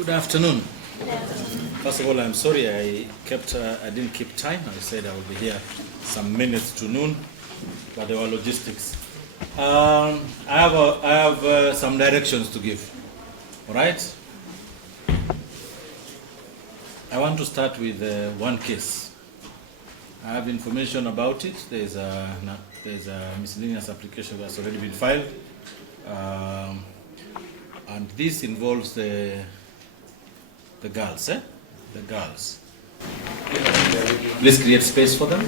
Good afternoon. First of all, I'm sorry I didn't keep time. I said I would be here some minutes to noon, but there were logistics. I have some directions to give. All right. I want to start with one case. I have information about it. There's a miscellaneous application that's already been filed, and this involves the girls, The girls. Please create space for them.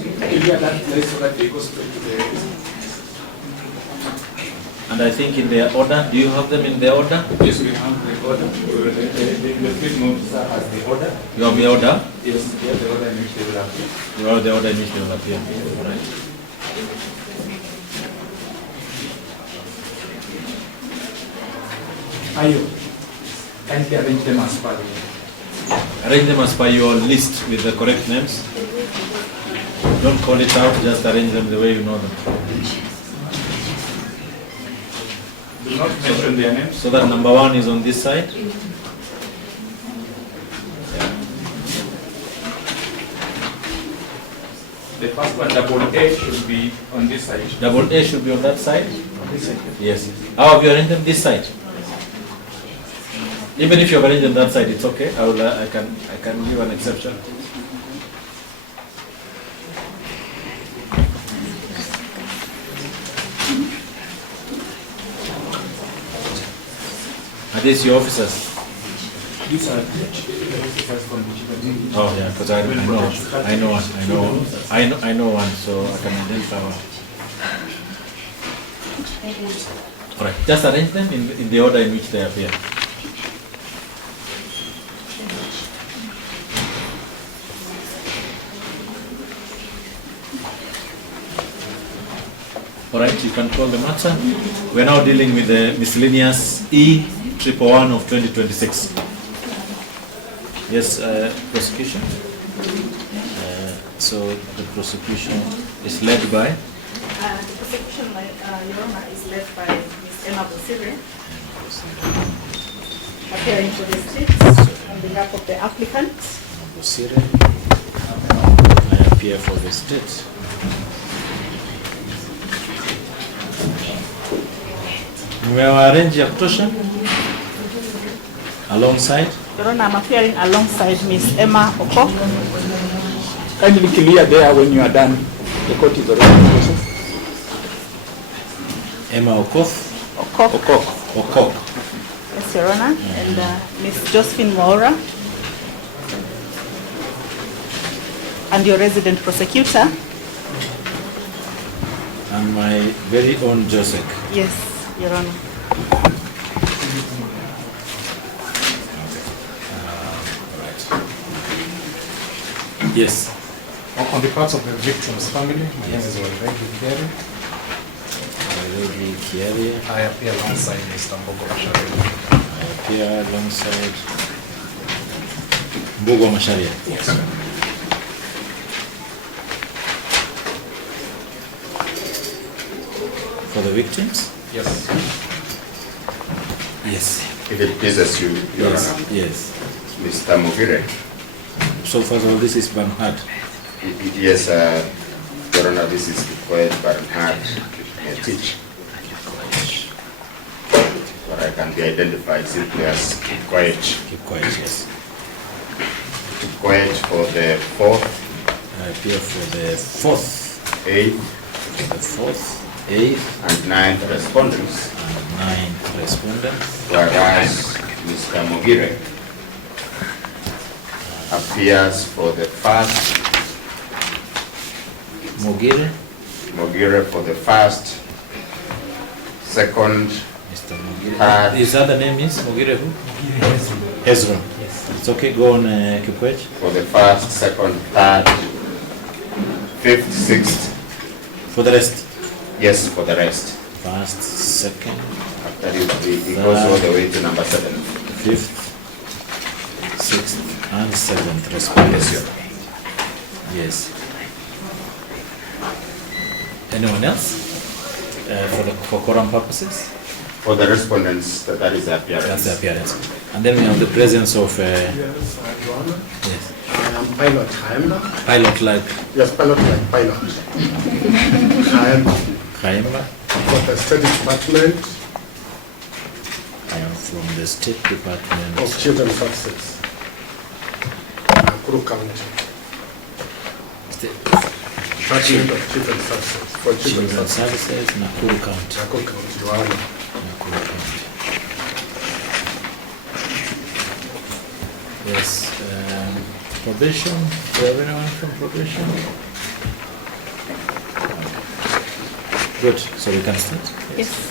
And I think in their order, do you have them in their order? Yes, we have the order. The field officer has the order. You have the order? Yes, we have the order in which they will appear. You have the order in which they will appear. All right. Are you? Kindly arrange them as per the... Arrange them as per your list with the correct names. Don't call it out, just arrange them the way you know them. Do not mention their names. So that number one is on this side. The first one, double A, should be on this side. Double A should be on that side? On this side. Yes. How have you arranged them this side? Even if you have arranged them that side, it's okay. I can give an exception. Are these your officers? These are the officers from the chief. Oh yeah, because I know one, so I can identify one. All right, just arrange them in the order in which they appear. All right, you can call the matter. We're now dealing with the miscellaneous E111 of 2026. Yes, prosecution. So the prosecution is led by? The prosecution, Your Honor, is led by Ms. Emma Bosire, appearing for the state on behalf of the applicant. Bosire. I appear for the state. We will arrange ya kutosha alongside. Your Honor, I'm appearing alongside Ms. Emma Okok. Kindly clear there when you are done. The court is already in process. Emma Okok. Okok. Yes, Your Honor. And Ms. Josephine Maura. And your resident prosecutor. And my very own Joseph. Yes, Your Honor. Yes. On the part of the victim's family, my name is Arraigned. I appear alongside Mr. Mbogo Masharia. I appear alongside Mbogo Masharia. Yes. For the victims? Yes. Yes. If it pleases you, Your Yes. Honor. Yes. Mr. Mugire. So first of all, this is Bernhard. Yes, Your Honor, this is required Bernhard teach. But I can be identified simply as keep quiet. Keep quiet, yes. Keep quiet for the fourth, I appear for the fourth, eighth, eighth, and ninth respondents. and ninth respondents. Whereas Mr. Mugire appears for the first, Mugire for the first, second, Mr. Mugire. Third. His other name is Mugire who? Hezron. Yes. It's okay, go on, keep quiet. for the first, second, third, fifth, sixth. For the rest. Yes, for the rest. First, second, After it goes all the way to number 7. fifth, sixth, and seventh respondents. Yes, Yes. Anyone else? For quorum purposes? For the respondents, that is the appearance. That's the appearance. And then we have the presence of Yes, Your Honor. yes, I am Pilot Chaimba. pilot like Yes, pilot like pilot. I am Kaimba. from the State Department I am from the State Department of Children's Services, Nakuru County. State Department of Children's Services for Children's Children's Services, Services, Nakuru County. Nakuru County, Your Honor. Nakuru County. Yes, probation. Do you have anyone from probation? Good. So we can start. Yes.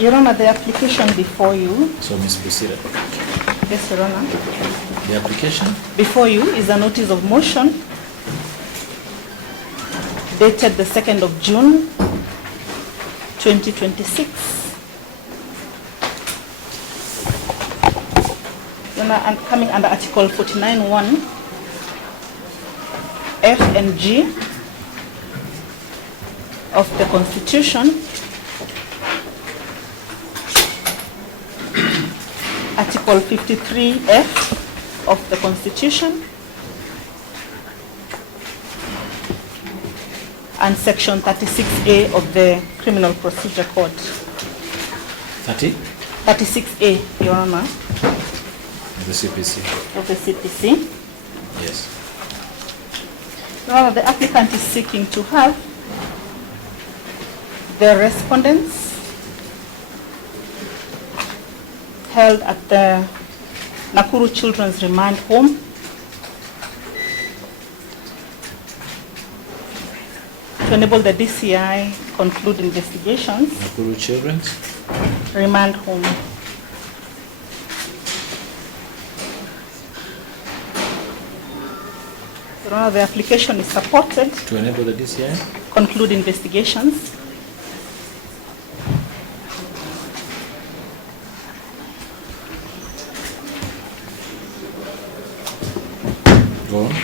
Your Honor, the application before you, So Ms. Priscilla, yes, Your Honor, the application. before you is a notice of motion dated the 2nd of June, 2026. Your Honor, and coming under Article 49(1) F and G of the Constitution, Article 53F of the Constitution, and Section 36A of the Criminal Procedure Code. 30. 36A, Your Honor, The CPC. of the CPC. Yes. Your Honor, the applicant is seeking to have the respondents held at the Nakuru Children's Remand Home to enable the DCI conclude investigations. Nakuru Children's. Remand Home. Your Honor, the application is supported To enable the DCI. conclude investigations. Go on.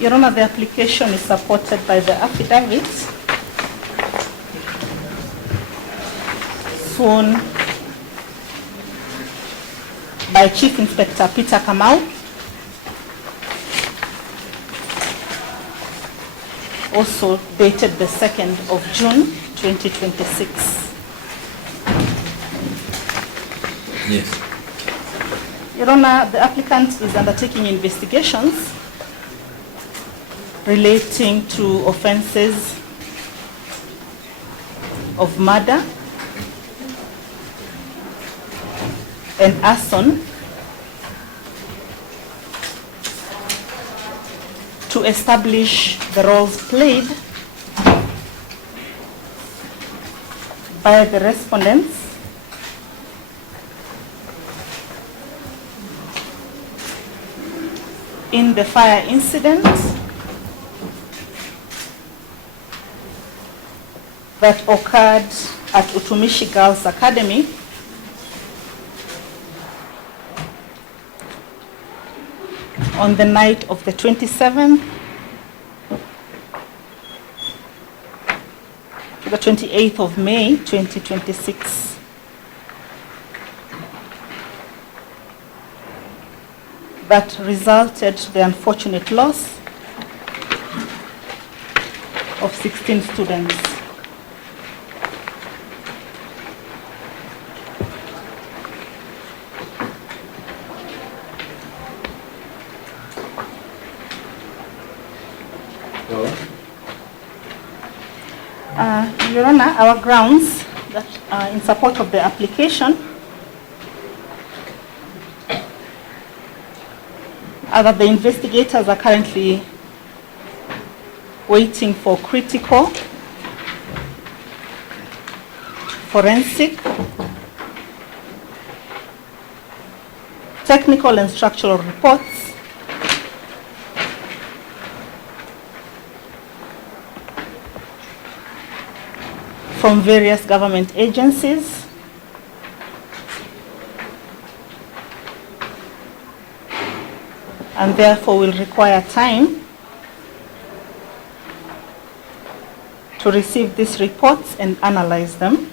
Your Honor, the application is supported by the affidavit sworn by Chief Inspector Peter Kamau, also dated the 2nd of June, 2026. Yes. Your Honor, the applicant is undertaking investigations relating to offenses of murder and arson to establish the roles played by the respondents in the fire incident that occurred at Utumishi Girls Academy on the night of the 27th to the 28th of May, 2026. That resulted in the unfortunate loss of 16 students. Go on. Your Honor, our grounds that are in support of the application are that the investigators are currently waiting for critical, forensic, technical and structural reports from various government agencies and therefore will require time to receive these reports and analyze them.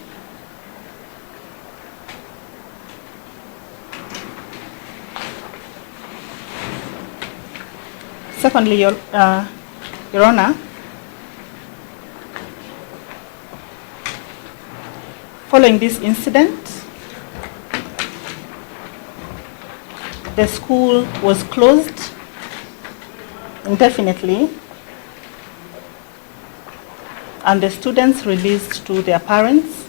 Secondly, Your Honor, following this incident, the school was closed indefinitely and the students released to their parents.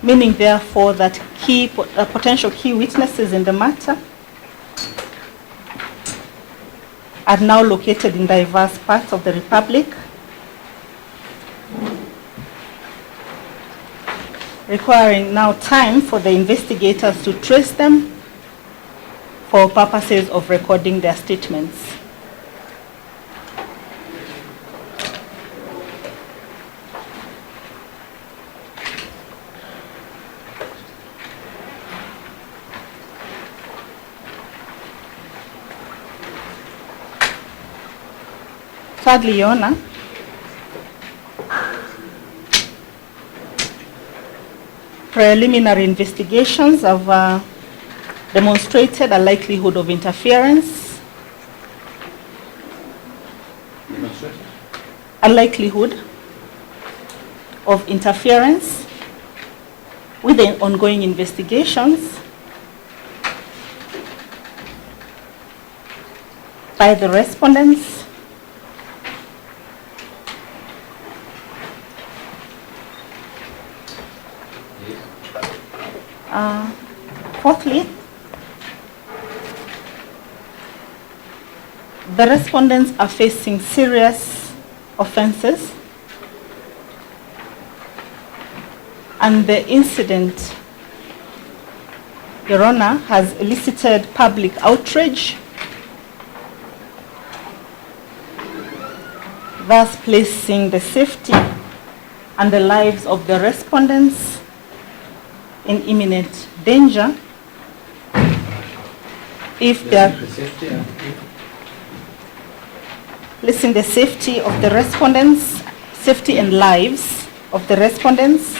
Meaning, therefore, that potential key witnesses in the matter are now located in diverse parts of the Republic, requiring now time for the investigators to trace them for purposes of recording their statements. Thirdly, Your Honor, preliminary investigations have demonstrated a likelihood of interference, with the ongoing investigations by the respondents fourthly, the respondents are facing serious offenses, and the incident, Your Honor, has elicited public outrage, thus placing the safety and the lives of the respondents in imminent danger if they are placing the safety of the respondents, safety and lives of the respondents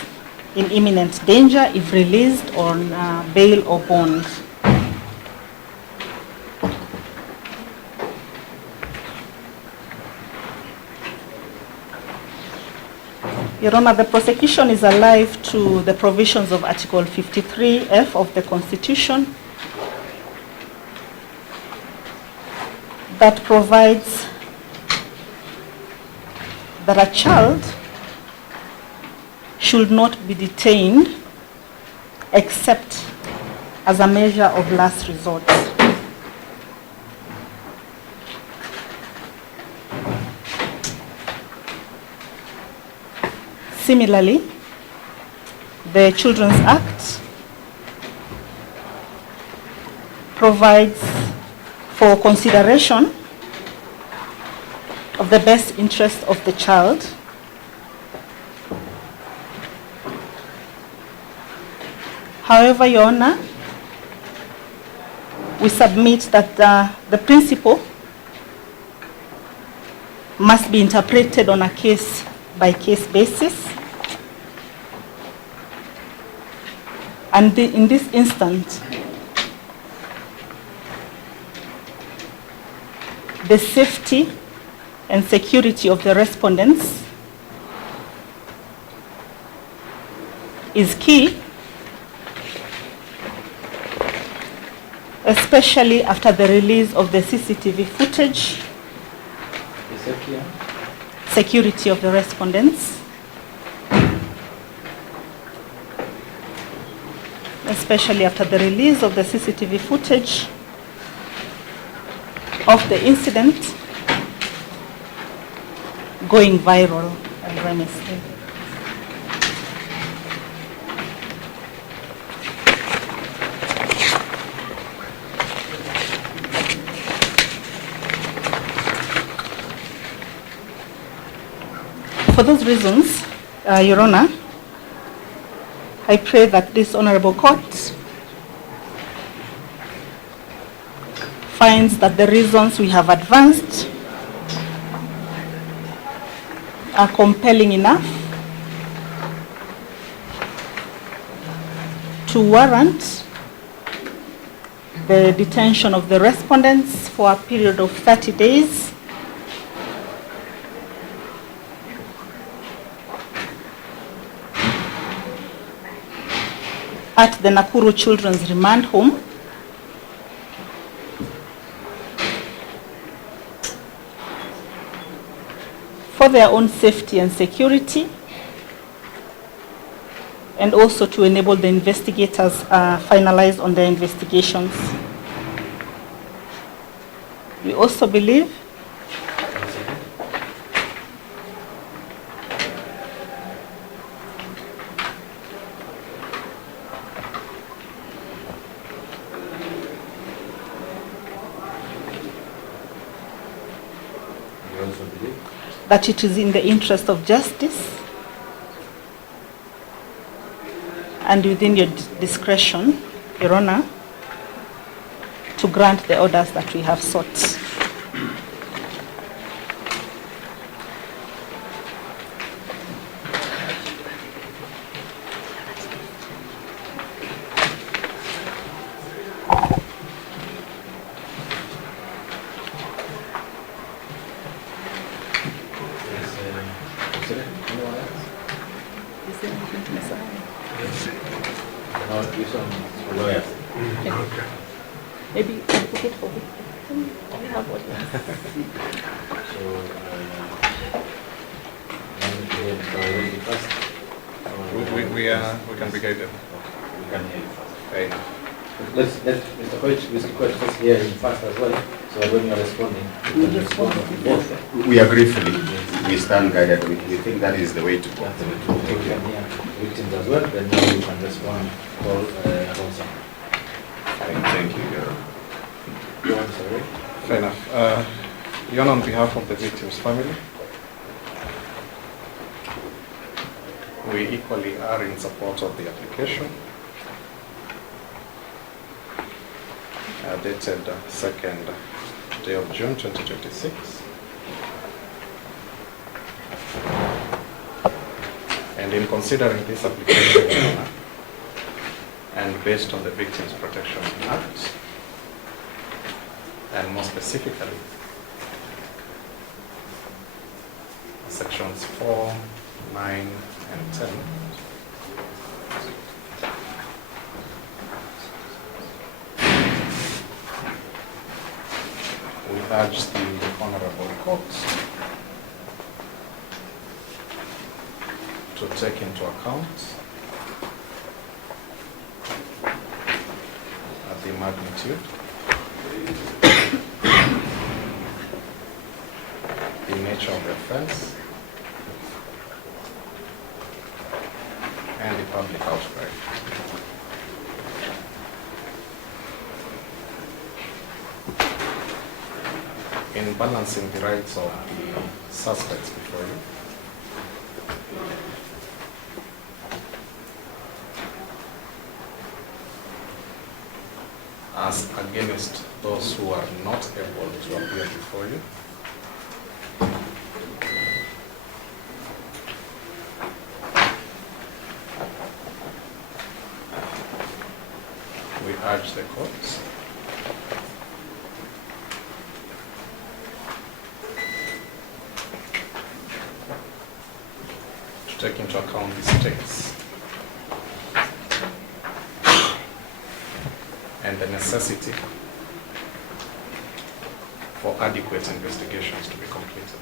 in imminent danger if released on bail or bond. Your Honor, the prosecution is alive to the provisions of Article 53F of the Constitution that provides that a child should not be detained except as a measure of last resort. Similarly, the Children's Act provides for consideration of the best interest of the child. However, Your Honor, we submit that the principle must be interpreted on a case-by-case basis. And in this instance, the safety and security of the respondents is key, especially after the release of the CCTV footage. Security of the respondents, especially after the release of the CCTV footage of the incident going viral, as I may say. For those reasons, Your Honor, I pray that this honorable court finds that the reasons we have advanced are compelling enough to warrant the detention of the respondents for a period of 30 days at the Nakuru Children's Remand Home for their own safety and security, and also to enable the investigators finalize on their investigations. We also believe that it is in the interest of justice and within your discretion, Your Honor, to grant the orders that we have sought. Maybe advocate for victims. We have audience. We can be guided. We can hear you first. Fair enough. Let's Mr. Coach, let's hear him first as well. So when you're responding, you can respond to both. We agree fully. We stand guided. We think that is the way to go. That's the way to go. You can hear victims as well, then now you can respond also. Thank you, Your Honor. Go on, sorry. Fair enough. Your Honor, on behalf of the victim's family, we equally are in support of the application dated 2nd day of June 2026. And in considering this application, Your Honor, and based on the Victims Protection Act, and more specifically, sections 4, 9, and 10, we urge the Honorable Court to take into account the magnitude, the nature of the offense, and the public outcry. In balancing the rights of the suspects before you, as against those who are not able to appear before you, we urge the courts to take into account the stakes and the necessity for adequate investigations to be completed.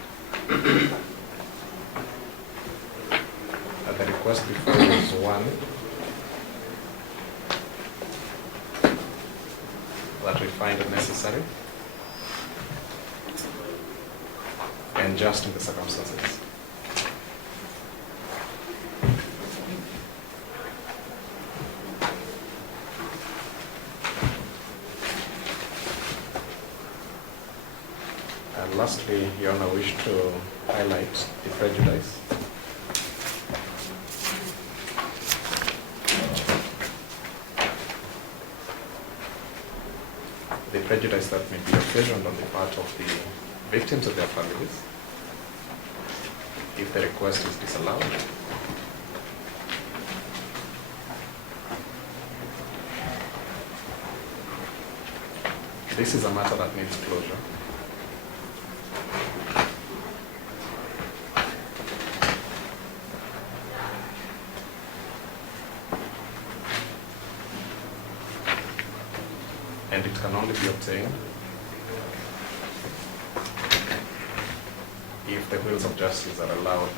The request before you is one, that we find necessary and just in the circumstances. And lastly, Your Honor, wish to highlight the prejudice. The prejudice that may be occasioned on the part of the victims and their families if the request is disallowed. This is a matter that needs closure. And it can only be obtained if the wheels of justice are allowed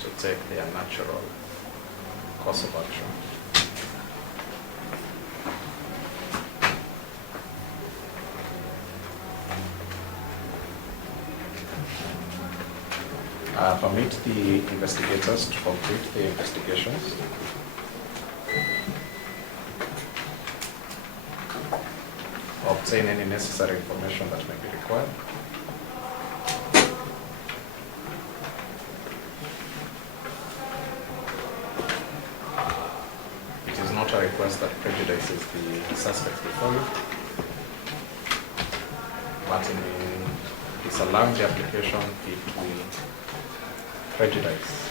to take their natural course of action. Permit the investigators to complete the investigations. Obtain any necessary information that may be required. It is not a request that prejudices the suspects before you, but in disallowing the application, it will prejudice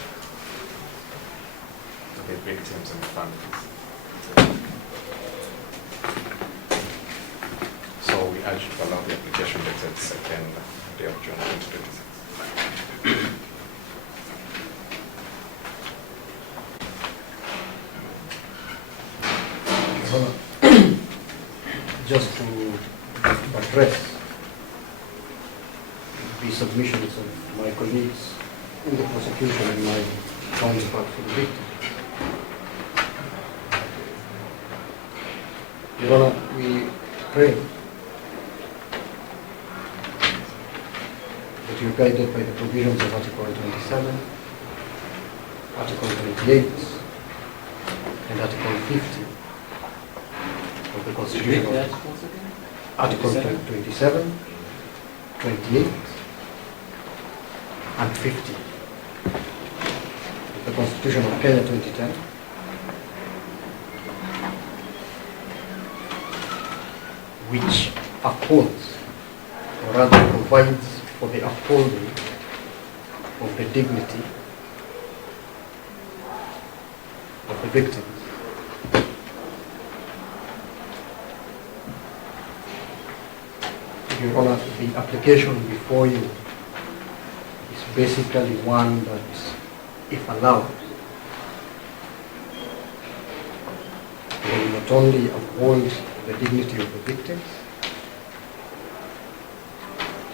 the victims and the families. So we urge to allow the application dated 2nd day of June 2026. Just to address the submissions of my colleagues in the prosecution and my counterpart for the victim. Your Honor, we pray that you are guided by the provisions of Article 27, Article 28, and Article 50 of the Constitution of Article 27, 28, and 50 of the Constitution of Kenya 2010, which upholds, or rather provides for the upholding of the dignity of the victims. Your Honor, the application before you is basically one that, if allowed, will not only uphold the dignity of the victims,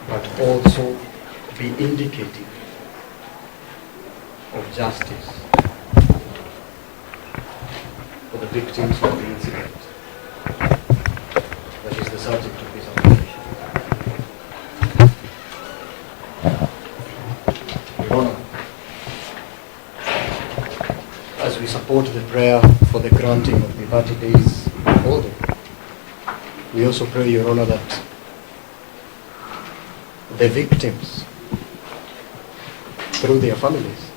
but also be indicative of justice for the victims of the incident. That is the subject of this application. Your Honor, as we support the prayer for the granting of the 30 days holding, we also pray, Your Honor, that the victims, through their families,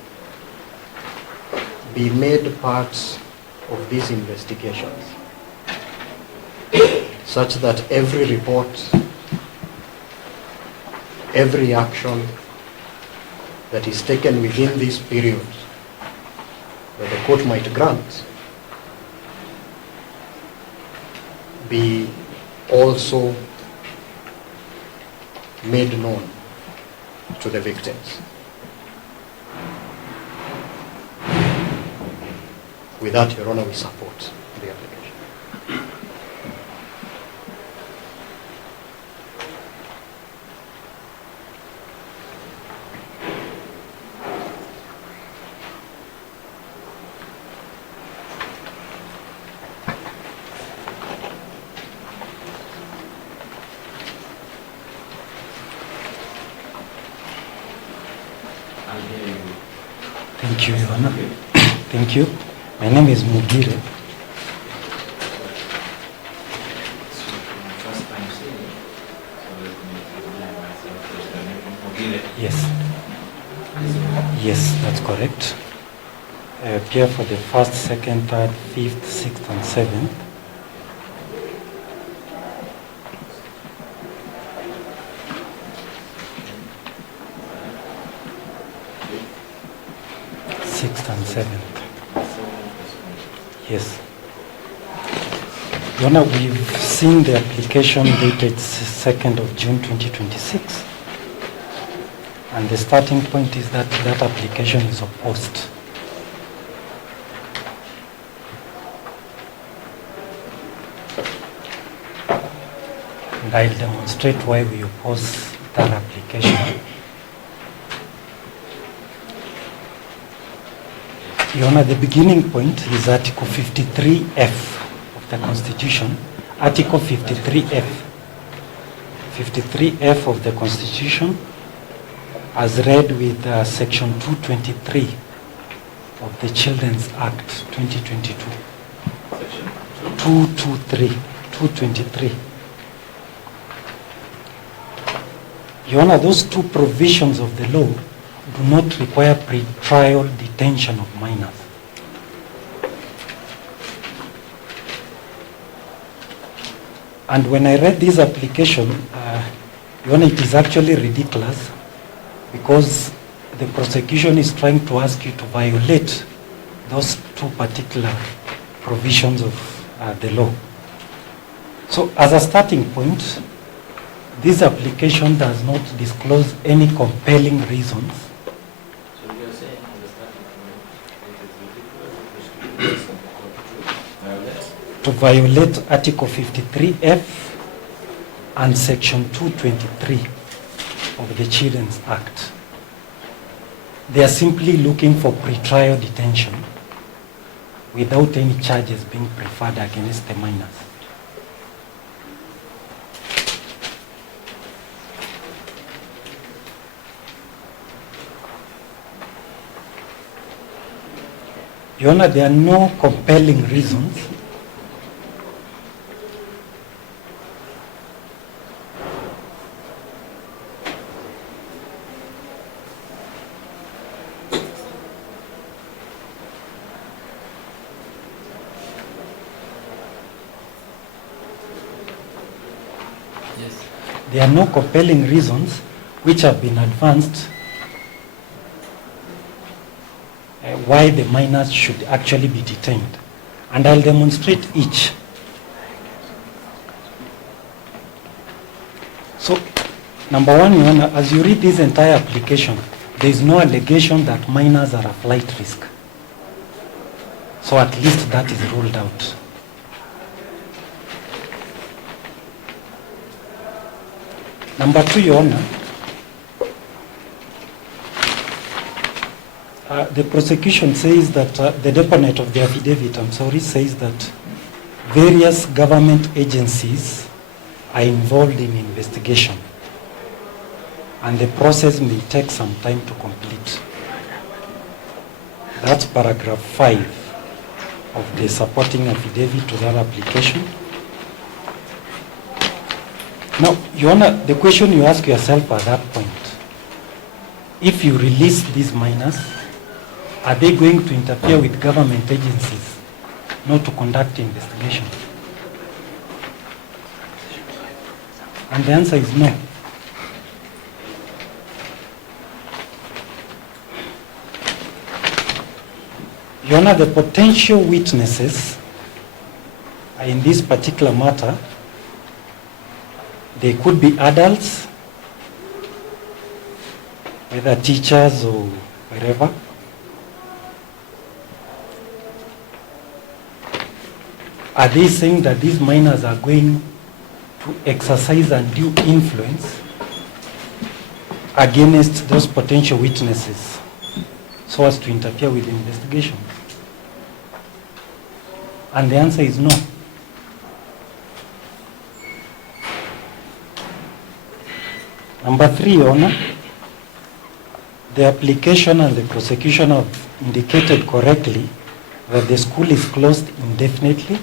be made part of these investigations, such that every report, every action that is taken within this period that the court might grant be also made known to the victims. With that, Your Honor, we support the application. Thank you, Your Honor. Thank you. My name is Mugire. Yes. Yes, that's correct. I appear for the first, second, third, fifth, sixth, and seventh. Sixth and seventh. Yes. Your Honor, we've seen the application dated 2nd of June 2026. And the starting point is that that application is opposed. And I'll demonstrate why we oppose that application. Your Honor, the beginning point is Article 53F of the Constitution. Article 53F. 53F of the Constitution, as read with Section 223 of the Children's Act 2022. Section 223. Your Honor, those two provisions of the law do not require pre-trial detention of minors. And when I read this application, Your Honor, it is actually ridiculous, because the prosecution is trying to ask you to violate those two particular provisions of the law. So as a starting point, this application does not disclose any compelling reasons. So you are saying on the starting point, it is ridiculous to violate Article 53F and Section 223 of the Children's Act. They are simply looking for pre-trial detention without any charges being preferred against the minors. Your Honor, there are no compelling reasons There are no compelling reasons which have been advanced why the minors should actually be detained. And I'll demonstrate each. So, number one, Your Honor, as you read this entire application, there is no allegation that minors are a flight risk. So at least that is ruled out. Number two, Your Honor, the prosecution says that the deponent of the affidavit, says that various government agencies are involved in investigation, and the process may take some time to complete. That's paragraph 5 of the supporting affidavit to that application. Now, Your Honor, the question you ask yourself at that point, if you release these minors, are they going to interfere with government agencies not to conduct investigation? And the answer is no. Your Honor, the potential witnesses in this particular matter, they could be adults, whether teachers or wherever. Are they saying that these minors are going to exercise undue influence against those potential witnesses so as to interfere with the investigation? And the answer is no. Number three, Your Honor, the application and the prosecution have indicated correctly that the school is closed indefinitely.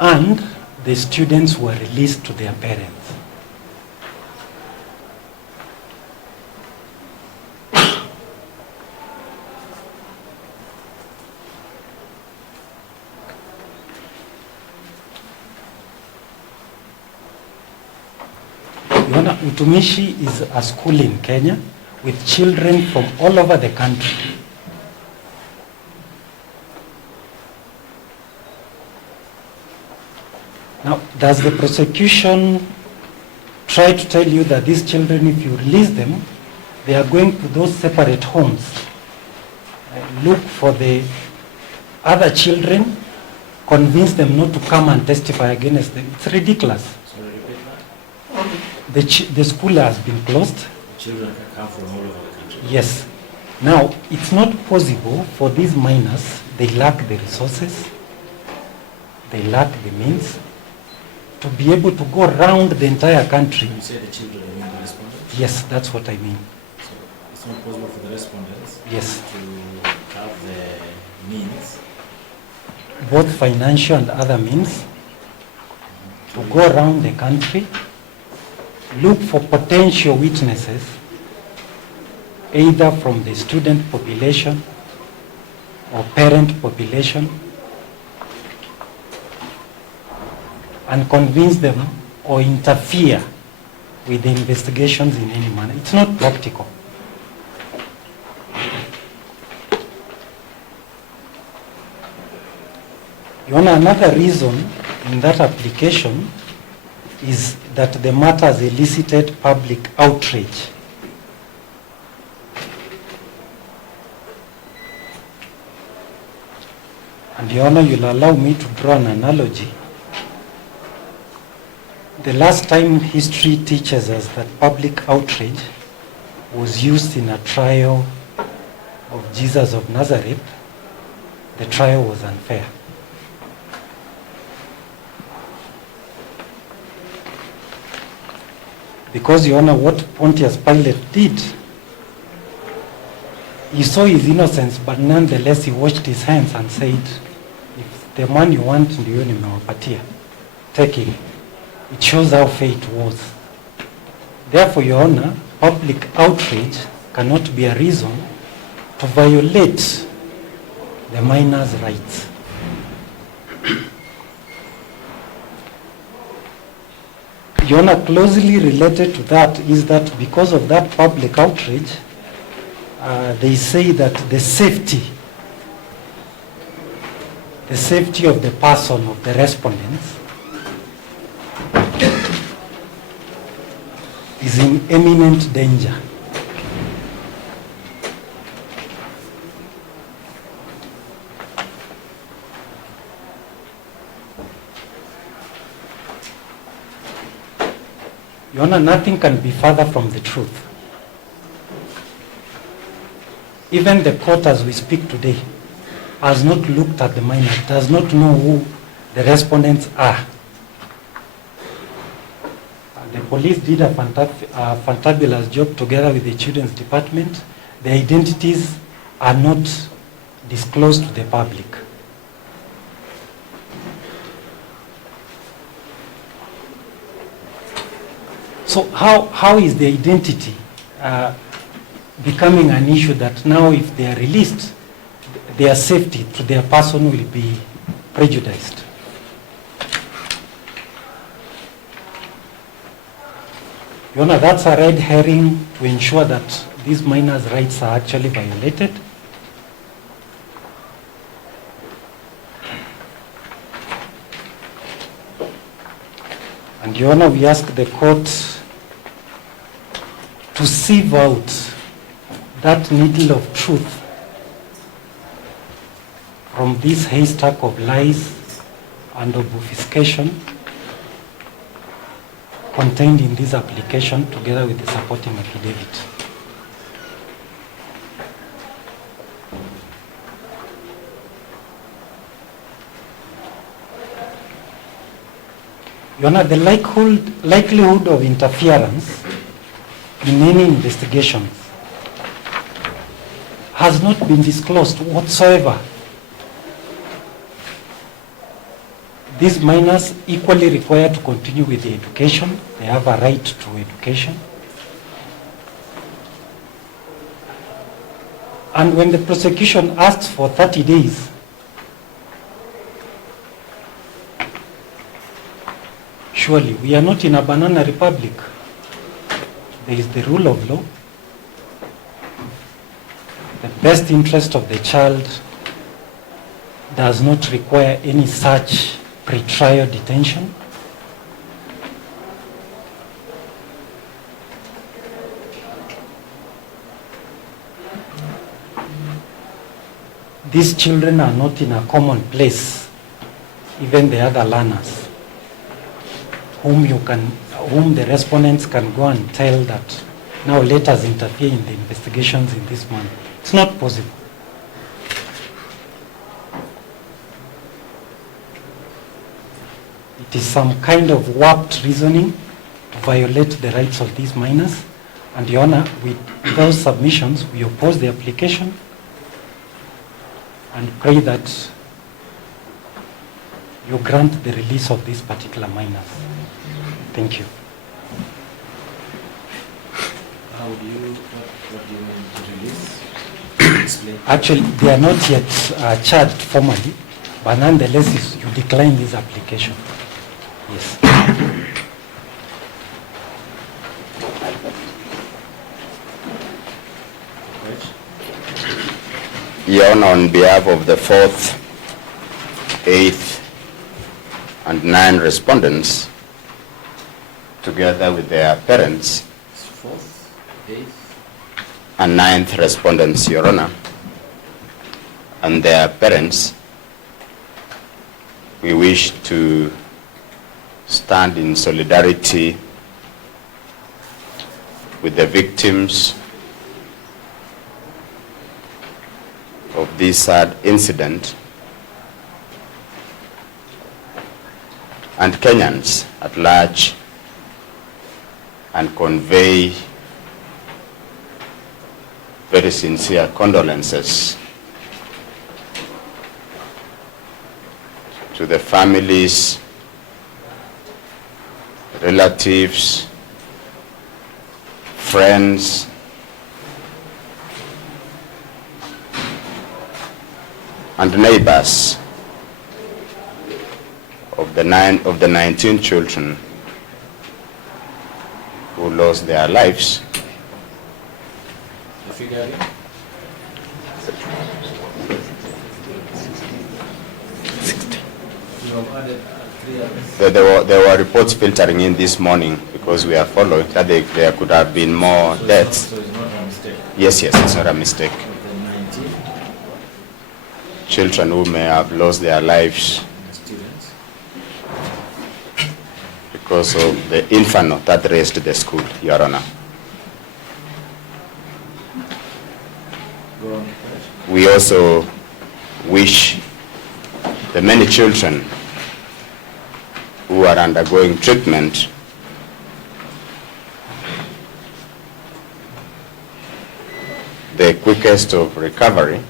And the students were released to their parents. Your Yona, Utumishi is a school in Kenya with children from all over the country. Now, does the prosecution try to tell you that these children, if you release them, they are going to those separate homes, look for the other children, convince them not to come and testify against them? It's ridiculous. Sorry, repeat that. The school has been closed. Children can come from all over the country. Yes. Now, it's not possible for these minors, they lack the resources, they lack the means, to be able to go around the entire country. You say the children, you mean the respondents? Yes, that's what I mean. So it's not possible for the respondents Yes. to have the means Both financial and other means to go around the country, look for potential witnesses, either from the student population or parent population, and convince them or interfere with the investigations in any manner. It's not practical. Another reason in that application is that the matter has elicited public outrage. And Your Honor, you'll allow me to draw an analogy. The last time history teaches us that public outrage was used in a trial of Jesus of Nazareth, the trial was unfair. Because, Your Honor, what Pontius Pilate did, he saw his innocence, but nonetheless he washed his hands and said, if the man you want ndio nimewapatia, take him. It shows how fair it was. Therefore, Your Honor, public outrage cannot be a reason to violate the minor's rights. Your Honor, closely related to that is that because of that public outrage, they say that the safety of the person, of the respondents, is in imminent danger. Your Honor, nothing can be further from the truth. Even the court as we speak today has not looked at the minor, does not know who the respondents are. The police did a fantabulous job together with the Children's Department. The identities are not disclosed to the public. So how is the identity becoming an issue that now if they are released, their safety to their person will be prejudiced? Your Honor, that's a red herring to ensure that these minors' rights are actually violated. And Your Honor, we ask the court to sieve out that needle of truth from this haystack of lies and obfuscation contained in this application together with the supporting affidavit. Your Honor, the likelihood of interference in any investigations has not been disclosed whatsoever. These minors equally required to continue with the education. They have a right to education. And when the prosecution asks for 30 days, surely we are not in a banana republic. there is the rule of law. The best interest of the child does not require any such pre-trial detention. These children are not in a common place, even the other learners, whom the respondents can go and tell that, now let us interfere in the investigations in this manner. It's not possible. It is some kind of warped reasoning to violate the rights of these minors. And Your Honor, with those submissions, we oppose the application and pray that you grant the release of these particular minors. Thank you. How do you, what do you mean to release? Explain. Actually, they are not yet charged formally, but nonetheless, you decline this application. Yes. Your Honor, on behalf of the 4th, 8th, and 9 respondents, together with their parents, 4th, 8th, and 9th respondents, Your Honor, and their parents, we wish to stand in solidarity with the victims of this sad incident and Kenyans at large, and convey very sincere condolences to the families, relatives, friends, and neighbors of the 19 children who lost their lives. the figure again? You have added 3 others. There were reports filtering in this morning because we are following that there could have been more deaths. So it's not a mistake. Yes, it's not a mistake. Of the 19 Children who may have lost their lives students. because of the inferno that raised the school, Your Honor. Go on. We also wish the many children who are undergoing treatment the quickest of recovery,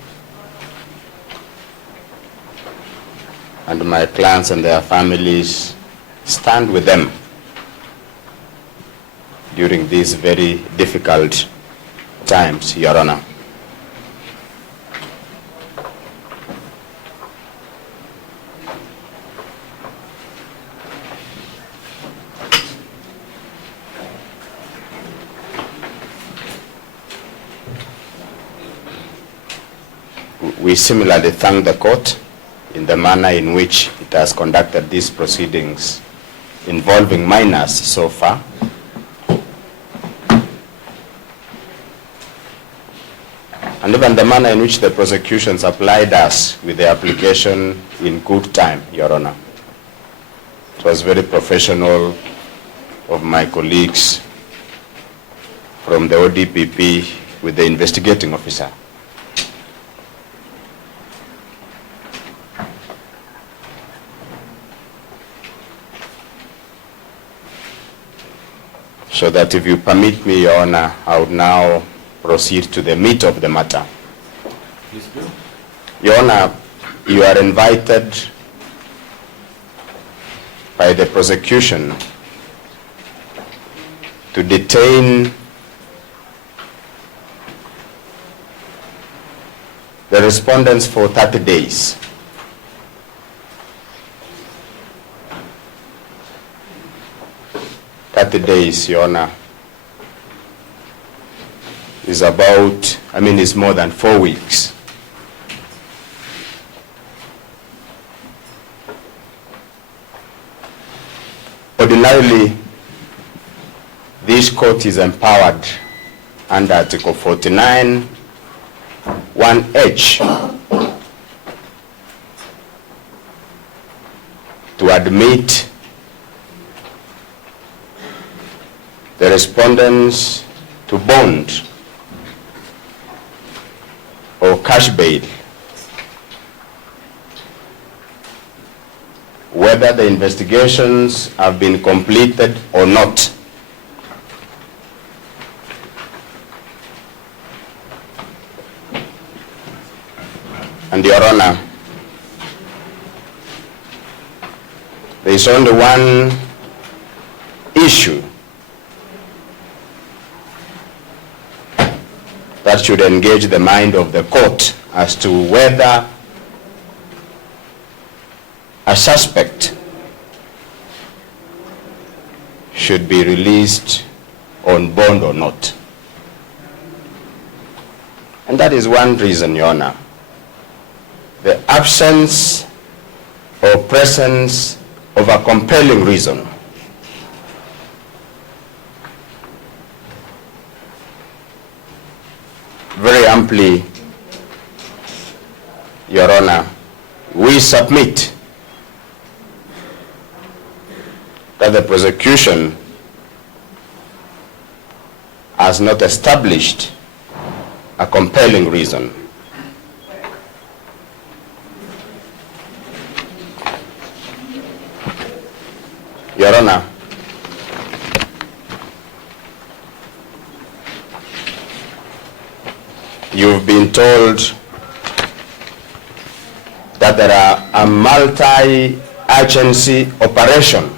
and my clients and their families stand with them during these very difficult times, Your Honor. We similarly thank the court in the manner in which it has conducted these proceedings involving minors so far. And even the manner in which the prosecution supplied us with the application in good time, Your Honor. It was very professional of my colleagues from the ODPP with the investigating officer. So that if you permit me, Your Honor, I would now proceed to the meat of the matter. Please do. Your Honor, you are invited by the prosecution to detain the respondents for 30 days. Your Honor, is about, is more than 4 weeks. Ordinarily, this court is empowered under Article 49, 1H to admit the respondents to bond or cash bail, whether the investigations have been completed or not. And Your Honor, there is only one issue that should engage the mind of the court as to whether a suspect should be released on bond or not. And that is one reason, Your Honor. The absence or presence of a compelling reason very amply, Your Honor, we submit that the prosecution has not established a compelling reason. Your Honor, you've been told that there are a multi-agency operation.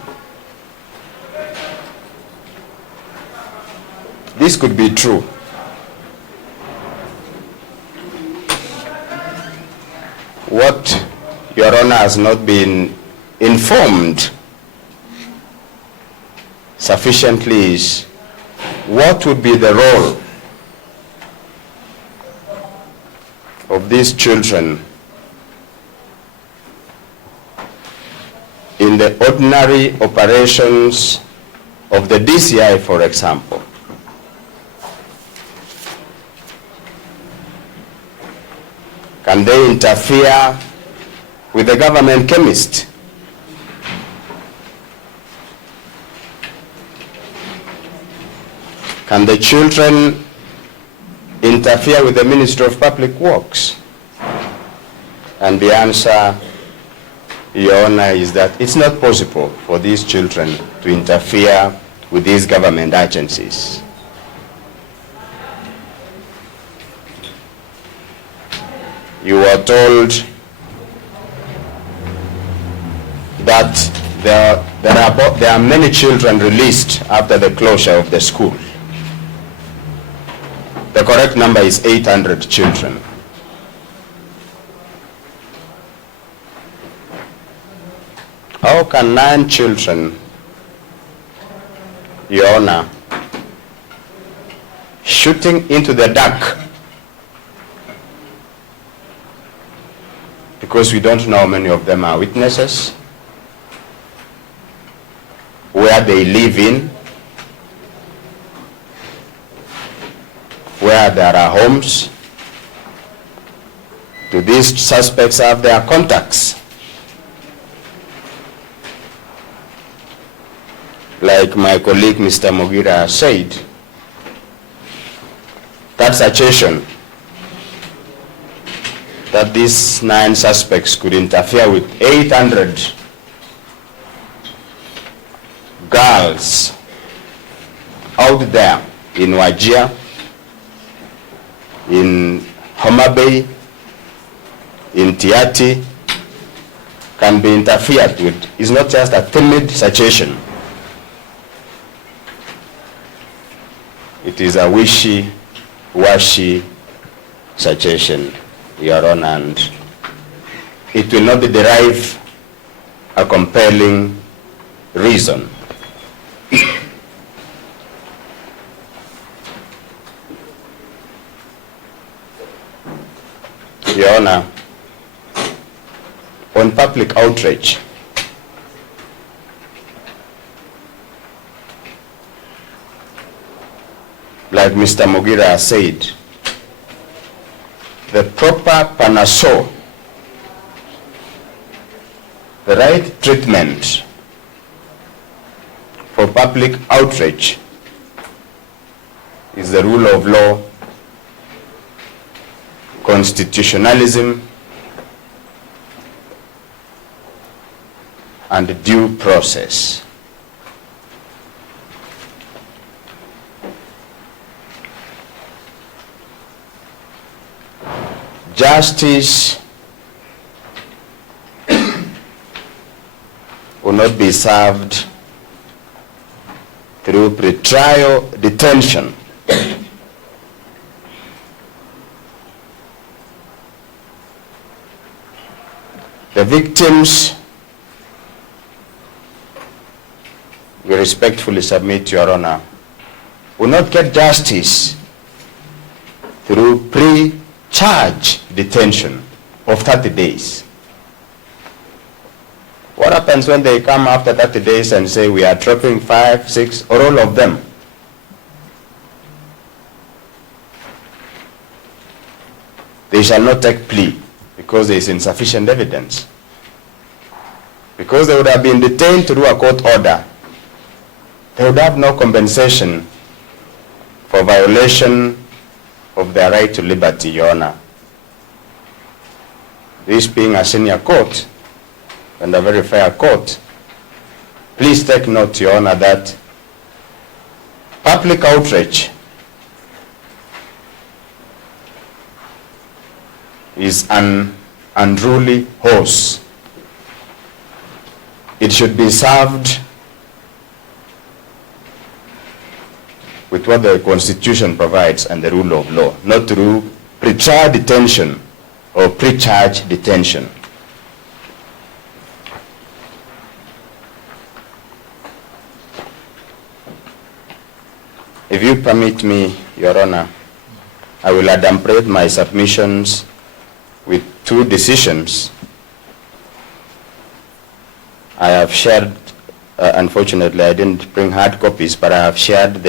This could be true. What Your Honor has not been informed sufficiently is what would be the role of these children in the ordinary operations of the DCI, for example. Can they interfere with the government chemist? Can the children interfere with the Ministry of Public Works? And the answer, Your Honor, is that it's not possible for these children to interfere with these government agencies. You were told that there are many children released after the closure of the school. The correct number is 800 children. How can 9 children, Your Honor, shooting into the dark, because we don't know how many of them are witnesses, where they live in, where there are homes? Do these suspects have their contacts? Like my colleague Mr. Mogira said, that suggestion that these 9 suspects could interfere with 800 girls out there in Wajir, in Homa Bay, in Tiati, can be interfered with is not just a timid suggestion. It is a wishy-washy suggestion, Your Honor, and it will not derive a compelling reason. Your Honor, on public outrage, like Mr. Mugira said, the proper panaso, the right treatment for public outrage is the rule of law, constitutionalism, and due process. Justice will not be served through pre-trial detention. The victims, we respectfully submit, Your Honor, will not get justice through pre-charge detention of 30 days. What happens when they come after 30 days and say we are dropping 5, 6, or all of them? They shall not take plea because there is insufficient evidence. Because they would have been detained through a court order, they would have no compensation for violation of their right to liberty, Your Honor. This being a senior court and a very fair court, please take note, Your Honor, that public outrage is an unruly horse. It should be served with what the Constitution provides and the rule of law, not through pre-trial detention or pre-charge detention. If you permit me, Your Honor, I will adumbrate my submissions with two decisions. I have shared, unfortunately I didn't bring hard copies, but I have shared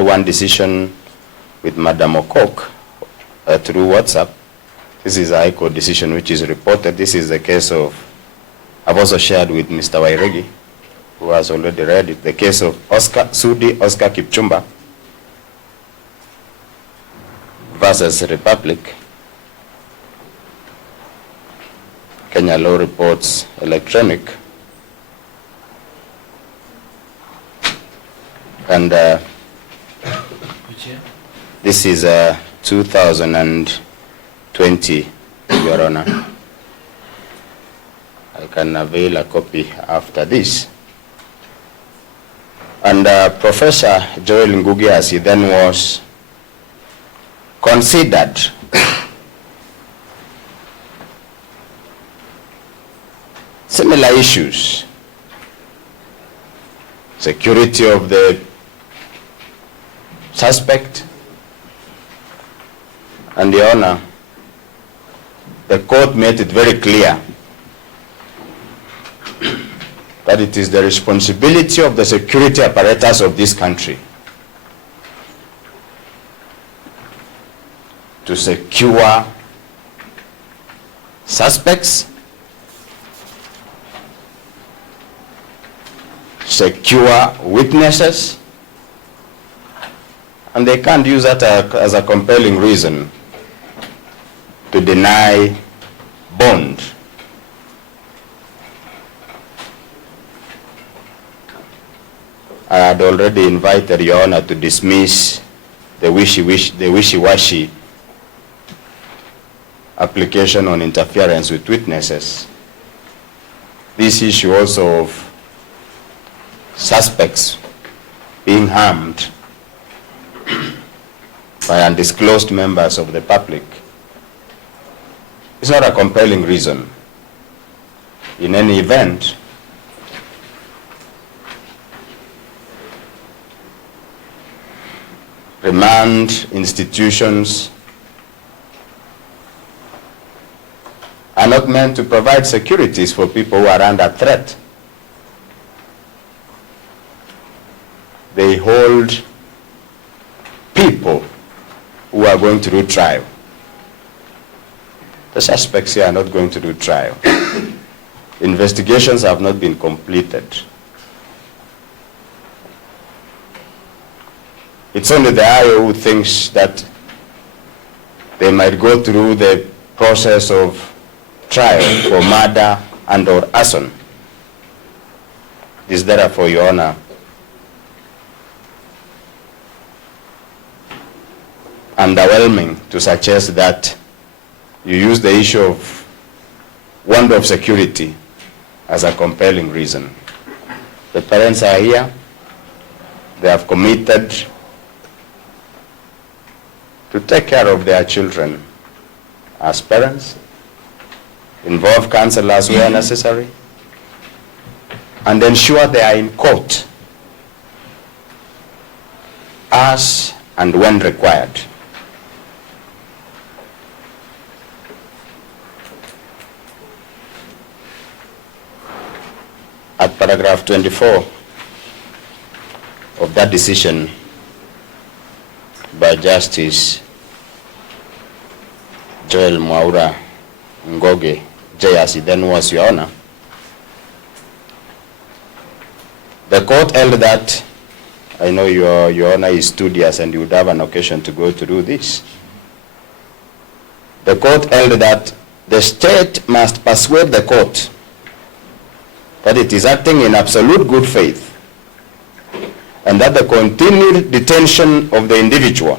one decision with Madam Okok through WhatsApp. This is a High Court decision which is reported. This is the case of, I've also shared with Mr. Wairegi, who has already read it, the case of Sudi Oscar Kipchumba versus Republic. Kenya Law Reports Electronic. And this is 2020, Your Honor. I can avail a copy after this. And Professor Joel Ngugi, as he then was considered similar issues, security of the suspect, and Your Honor, the court made it very clear that it is the responsibility of the security apparatus of this country to secure suspects, secure witnesses, and they can't use that as a compelling reason to deny bond. I had already invited Your Honor to dismiss the wishy-washy application on interference with witnesses. This issue also of suspects being harmed by undisclosed members of the public is not a compelling reason. In any event, remand institutions are not meant to provide securities for people who are under threat. They hold people who are going to do trial. The suspects here are not going to do trial. Investigations have not been completed. It's only the IO who thinks that they might go through the process of trial for murder and or arson. Is therefore, Your Honor, underwhelming to suggest that you use the issue of want of security as a compelling reason. The parents are here. They have committed to take care of their children as parents, involve counselors where necessary, and ensure they are in court as and when required. At paragraph 24 of that decision by Justice Joel Mwaura Ngoge, JRC, then was, Your Honor, the court held that, I know Your Honor is studious and you would have an occasion to go through this. The court held that the state must persuade the court that it is acting in absolute good faith and that the continued detention of the individual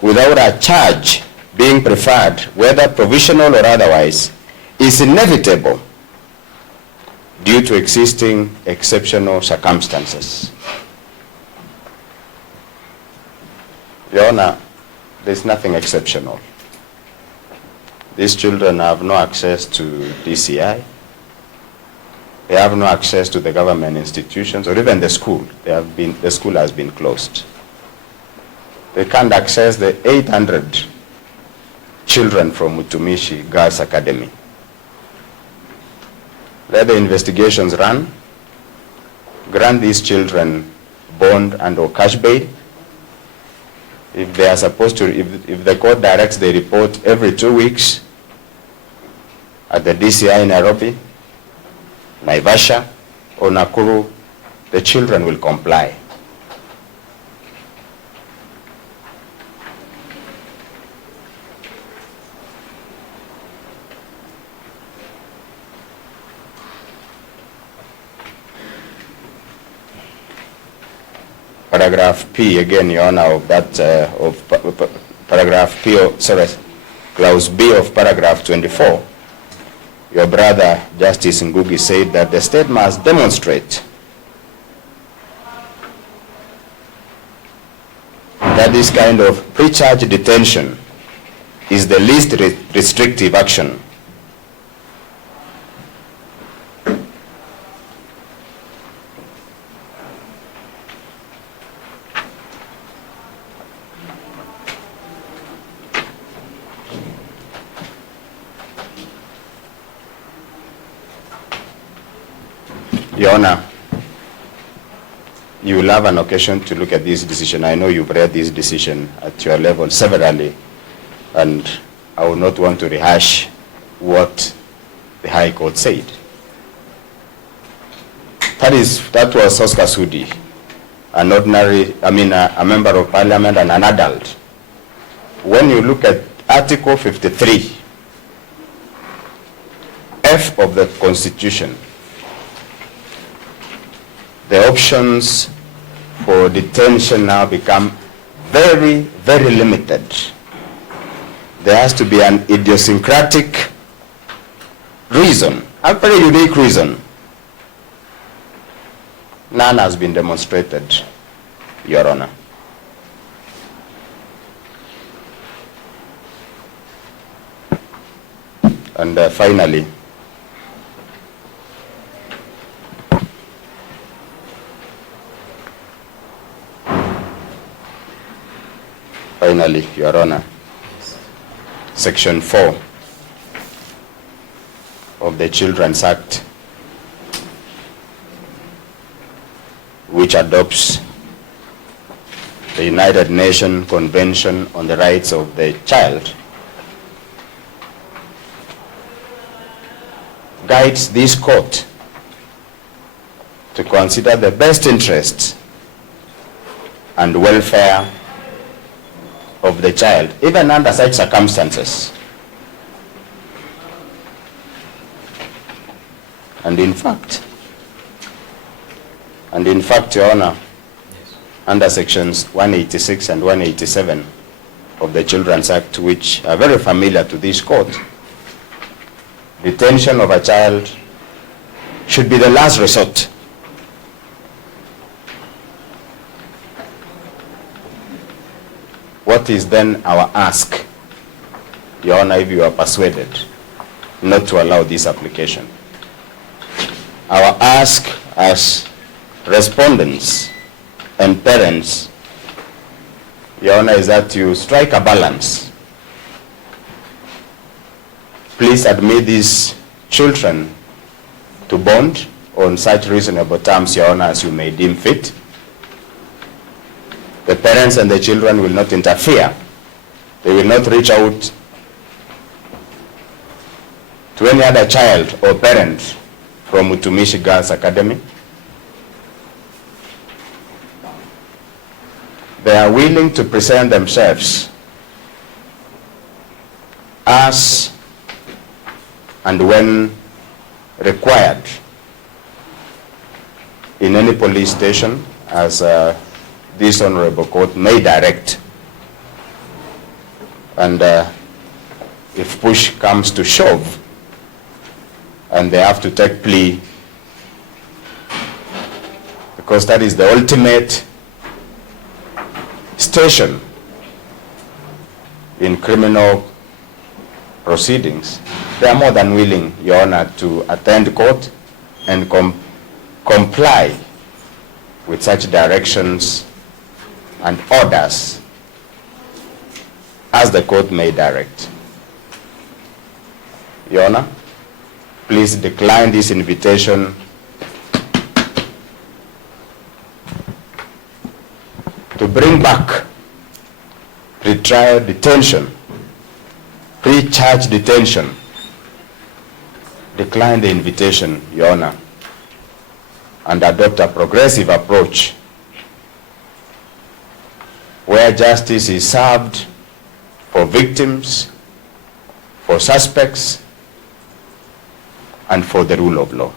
without a charge being preferred, whether provisional or otherwise, is inevitable due to existing exceptional circumstances. Your Honor, there's nothing exceptional. These children have no access to DCI. They have no access to the government institutions or even the school. The school has been closed. They can't access the 800 children from Utumishi Girls Academy. Let the investigations run. Grant these children bond and or cash bail. If they are supposed to, if the court directs they report every 2 weeks at the DCI in Nairobi, Naivasha or Nakuru, the children will comply. Paragraph P, again, Your Honor, of that, paragraph P, clause B of paragraph 24, your brother, Justice Ngugi, said that the state must demonstrate that this kind of pre-charge detention is the least restrictive action. Your Honor, you will have an occasion to look at this decision. I know you've read this decision at your level severally, and I would not want to rehash what the High Court said. That was Oscar Sudi, an ordinary, a member of Parliament and an adult. When you look at Article 53, F of the Constitution, the options for detention now become very, very limited. There has to be an idiosyncratic reason, a very unique reason. None has been demonstrated, Your Honor. And finally, Your Honor, Section 4 of the Children's Act, which adopts the United Nations Convention on the Rights of the Child, guides this court to consider the best interests and welfare of the child, even under such circumstances. And in fact, Your Honor, under sections 186 and 187 of the Children's Act, which are very familiar to this court, detention of a child should be the last resort. What is then our ask, Your Honor, if you are persuaded not to allow this application? Our ask as respondents and parents, Your Honor, is that you strike a balance. Please admit these children to bond on such reasonable terms, Your Honor, as you may deem fit. The parents and the children will not interfere. They will not reach out to any other child or parent from Utumishi Girls Academy. They are willing to present themselves as and when required in any police station, as this honorable court may direct. And if push comes to shove and they have to take plea, because that is the ultimate station in criminal proceedings, they are more than willing, Your Honor, to attend court and comply with such directions and orders as the court may direct. Your Honor, please decline this invitation to bring back pre-trial detention, pre-charge detention. Decline the invitation, Your Honor, and adopt a progressive approach where justice is served for victims, for suspects, and for the rule of law.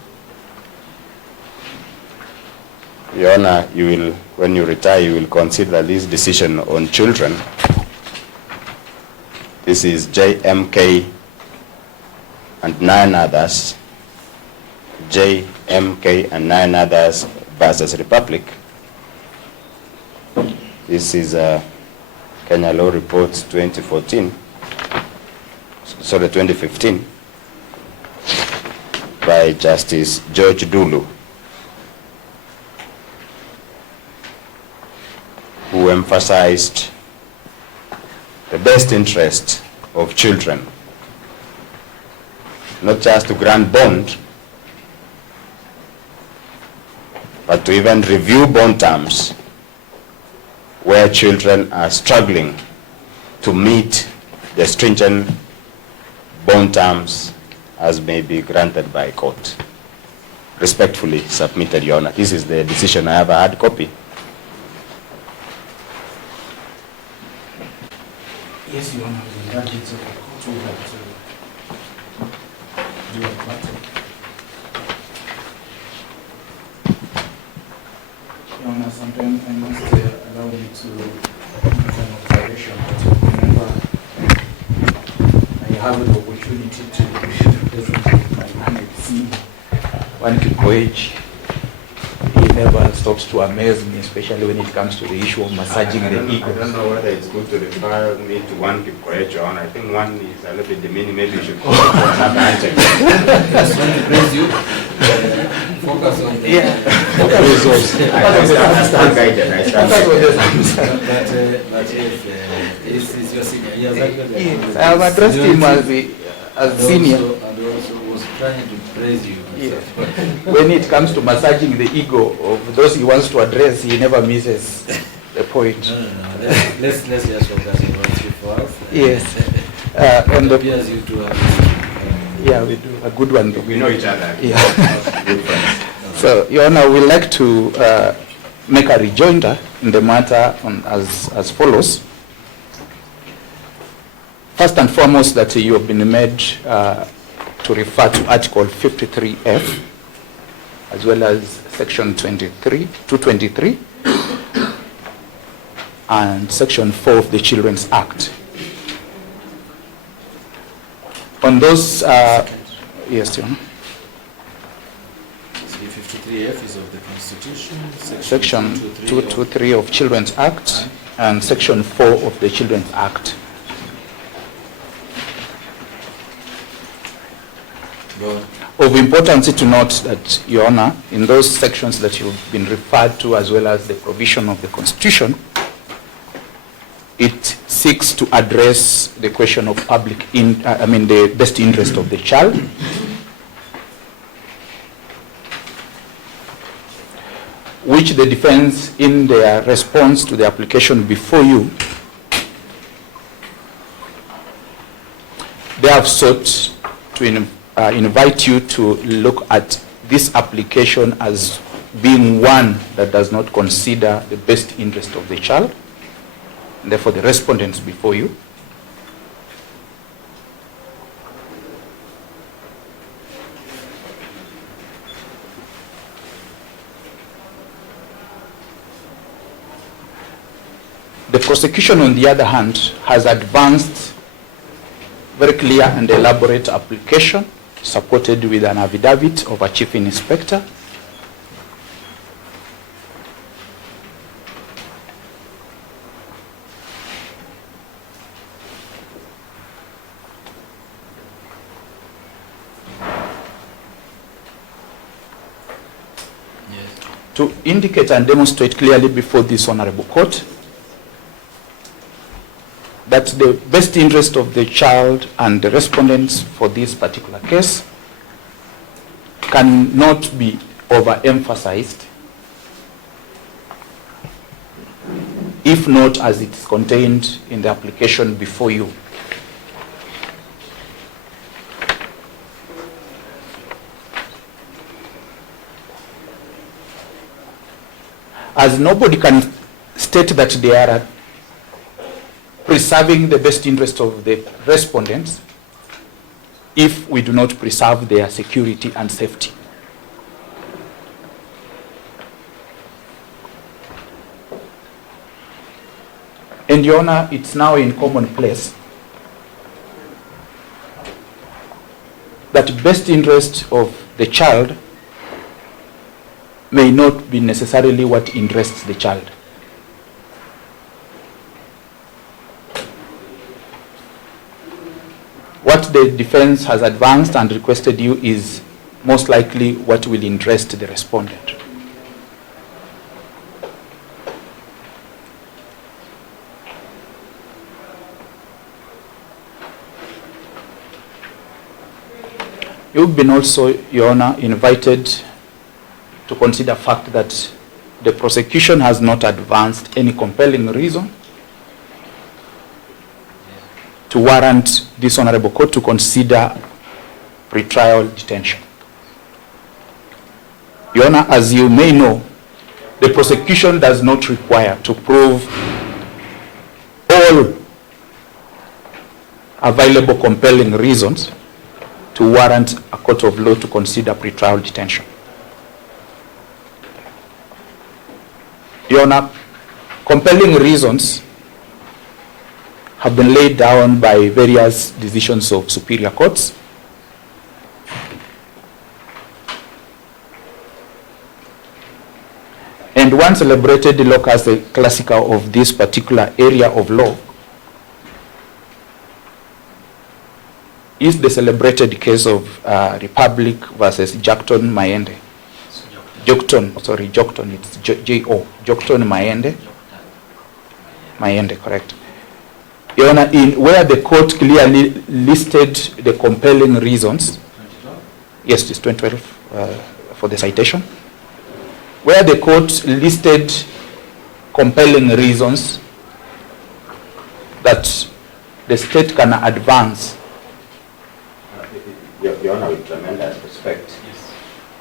Your Honor, you will, when you retire, you will consider this decision on children. This is JMK and 9 others, JMK and 9 others versus Republic. This is Kenya Law Reports 2015, by Justice George Dulu, who emphasized the best interest of children, not just to grant bond, but to even review bond terms where children are struggling to meet the stringent bond terms as may be granted by court. Respectfully submitted, Your Honor. This is the decision. I have a hard copy. Yes, Your Honor, that is a court will have to do a matter. Your Honor, sometimes I must allow me to make an observation that whenever I have the opportunity to represent my man, one Kikoich, he never stops to amaze me, especially when it comes to the issue of massaging the ego. I don't know whether it's good to refer me to one Kikoich, Your Honor. I think one is a little bit demeaning. Maybe you should call it for another answer. Just want to praise you. Focus on the... Yeah. I stand guided. I stand guided. But if is your senior, he has actually... I have addressed him as senior. And also was trying to praise you. Yeah. When it comes to massaging the ego of those he wants to address, he never misses the point. No. Let's just focus on what you for us. Yes. And And appears you two have. yeah, we do a good one. We know each other. Yeah. Good friends. So, Your Honor, we'd like to make a rejoinder in the matter as follows. First and foremost, that you have been made to refer to Article 53F, as well as Section 223, and Section 4 of the Children's Act. On those, yes, Your Honor. 53F is of the Constitution. Section 223 of Children's Act and Section 4 of the Children's Act. Of importance to note that, Your Honor, in those sections that you've been referred to, as well as the provision of the Constitution, it seeks to address the question of the best interest of the child, which the defense, in their response to the application before you, they have sought to invite you to look at this application as being one that does not consider the best interest of the child, and therefore the respondents before you. The prosecution, on the other hand, has advanced very clear and elaborate application supported with an affidavit of a chief inspector, to indicate and demonstrate clearly before this honorable court that the best interest of the child and the respondents for this particular case cannot be overemphasized, if not as it is contained in the application before you. As nobody can state that they are preserving the best interest of the respondents if we do not preserve their security and safety. And Your Honor, it's now in commonplace that best interest of the child may not be necessarily what interests the child. What the defense has advanced and requested you is most likely what will interest the respondent. You've been also, Your Honor, invited to consider the fact that the prosecution has not advanced any compelling reason to warrant this honorable court to consider pretrial detention. Your Honor, as you may know, the prosecution does not require to prove all available compelling reasons to warrant a court of law to consider pretrial detention. Your Honor, compelling reasons have been laid down by various decisions of superior courts. And one celebrated law as a classical of this particular area of law is the celebrated case of Republic versus Jokton Mayende. Jokton, it's J-O, Jokton Mayende. Mayende, correct. Your Honor, where the court clearly listed the compelling reasons, yes, it's 2012 for the citation, where the court listed compelling reasons that the state can advance. Your Honor, with tremendous respect,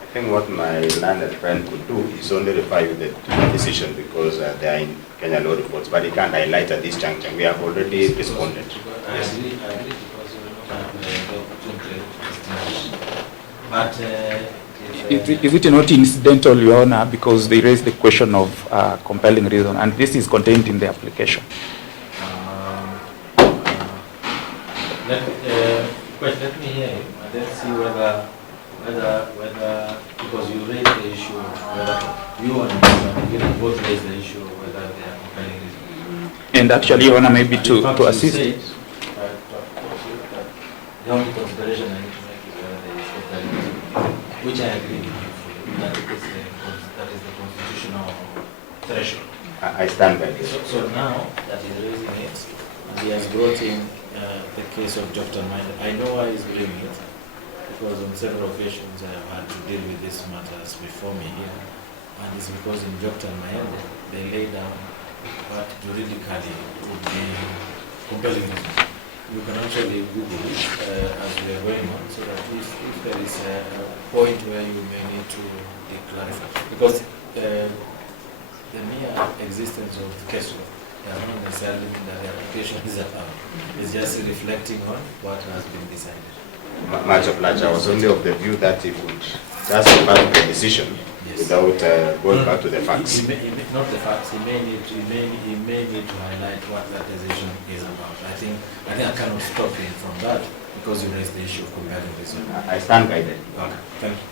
I think what my learned friend could do is only refer you to the decision because they are in Kenya law reports, but he can't highlight at this juncture. We have already responded. Yes. I agree because you will not have the opportunity to distinguish. But Is it not incidental, Your Honor, because they raised the question of compelling reason, and this is contained in the application? Let me hear him and then see whether because you raised the issue of whether you and Mr. both raised the issue of whether they are compelling reason. And actually, Your Honor, maybe to assist. The only consideration I need to make is whether there is compelling reason, which I agree with you fully. That is the constitutional threshold. I stand by this. So now that he's raising it, and he has brought in the case of Dr. Mind, I know why he's bringing it, because on several occasions I have had to deal with these matters before me here, and it's because in Dr. Mind they lay down what juridically would be compelling reason. You can actually Google it as we are going on, so that if there is a point where you may need to clarify, because the mere existence of case law does not necessarily mean that the application is allowed. It's just reflecting on what has been decided. Much obliged. I was only of the view that he would just refer to the decision without going back to the facts. Not the facts. He may need to highlight what that decision is about. I think I cannot stop him from that because you raised the issue of compelling reason. I stand by that. Okay,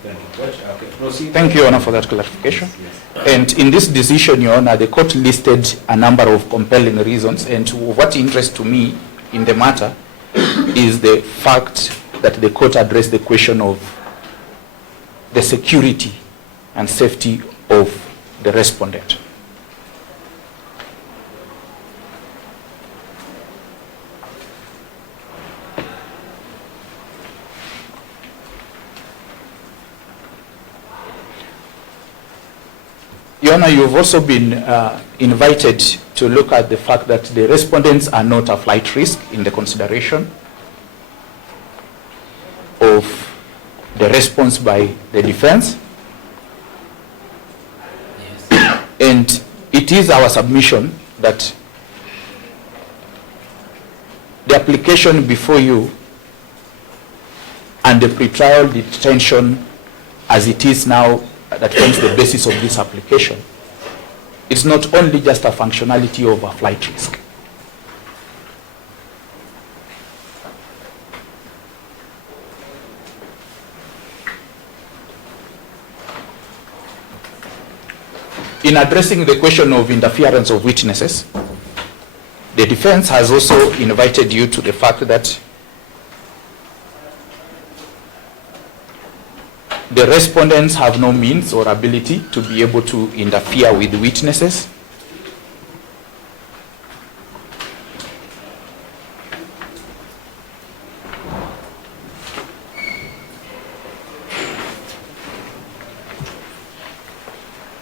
thank you. Okay, proceed. Thank you, Your Honor, for that clarification. Yes. And in this decision, Your Honor, the court listed a number of compelling reasons, and what interests to me in the matter is the fact that the court addressed the question of the security and safety of the respondent. Your Honor, you've also been invited to look at the fact that the respondents are not a flight risk in the consideration of the response by the defense. Yes. And it is our submission that the application before you and the pretrial detention as it is now that forms the basis of this application, it's not only just a functionality of a flight risk. In addressing the question of interference of witnesses, the defense has also invited you to the fact that the respondents have no means or ability to be able to interfere with witnesses.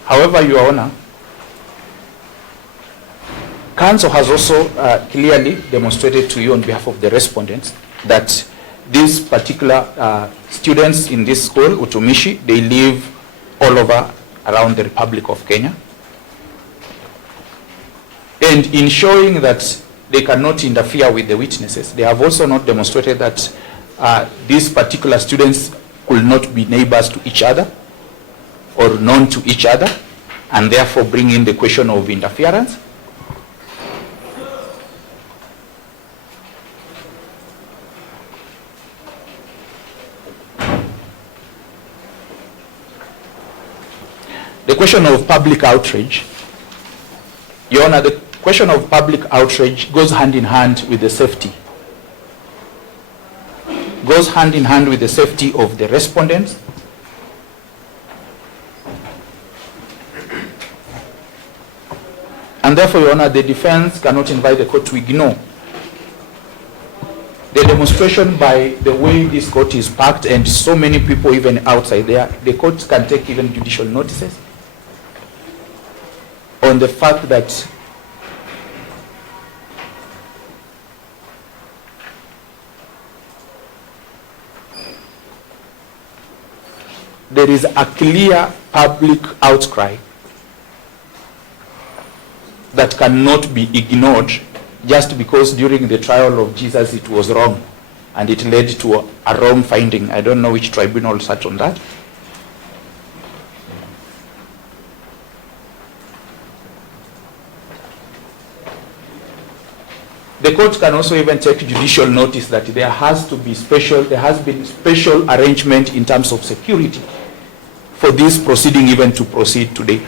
However, Your Honor, counsel has also clearly demonstrated to you on behalf of the respondents that these particular students in this school, Utumishi, they live all over around the Republic of Kenya. And in showing that they cannot interfere with the witnesses, they have also not demonstrated that these particular students could not be neighbors to each other or known to each other, and therefore bring in the question of interference. The question of public outrage, Your Honor, the question of public outrage goes hand in hand with the safety. Goes hand in hand with the safety of the respondents. And therefore, Your Honor, the defense cannot invite the court to ignore The demonstration by the way this court is packed and so many people even outside there, the court can take even judicial notices on the fact that there is a clear public outcry that cannot be ignored just because during the trial of Jesus it was wrong and it led to a wrong finding. I don't know which tribunal sat on that. The court can also even take judicial notice that there has been special arrangement in terms of security for this proceeding even to proceed today.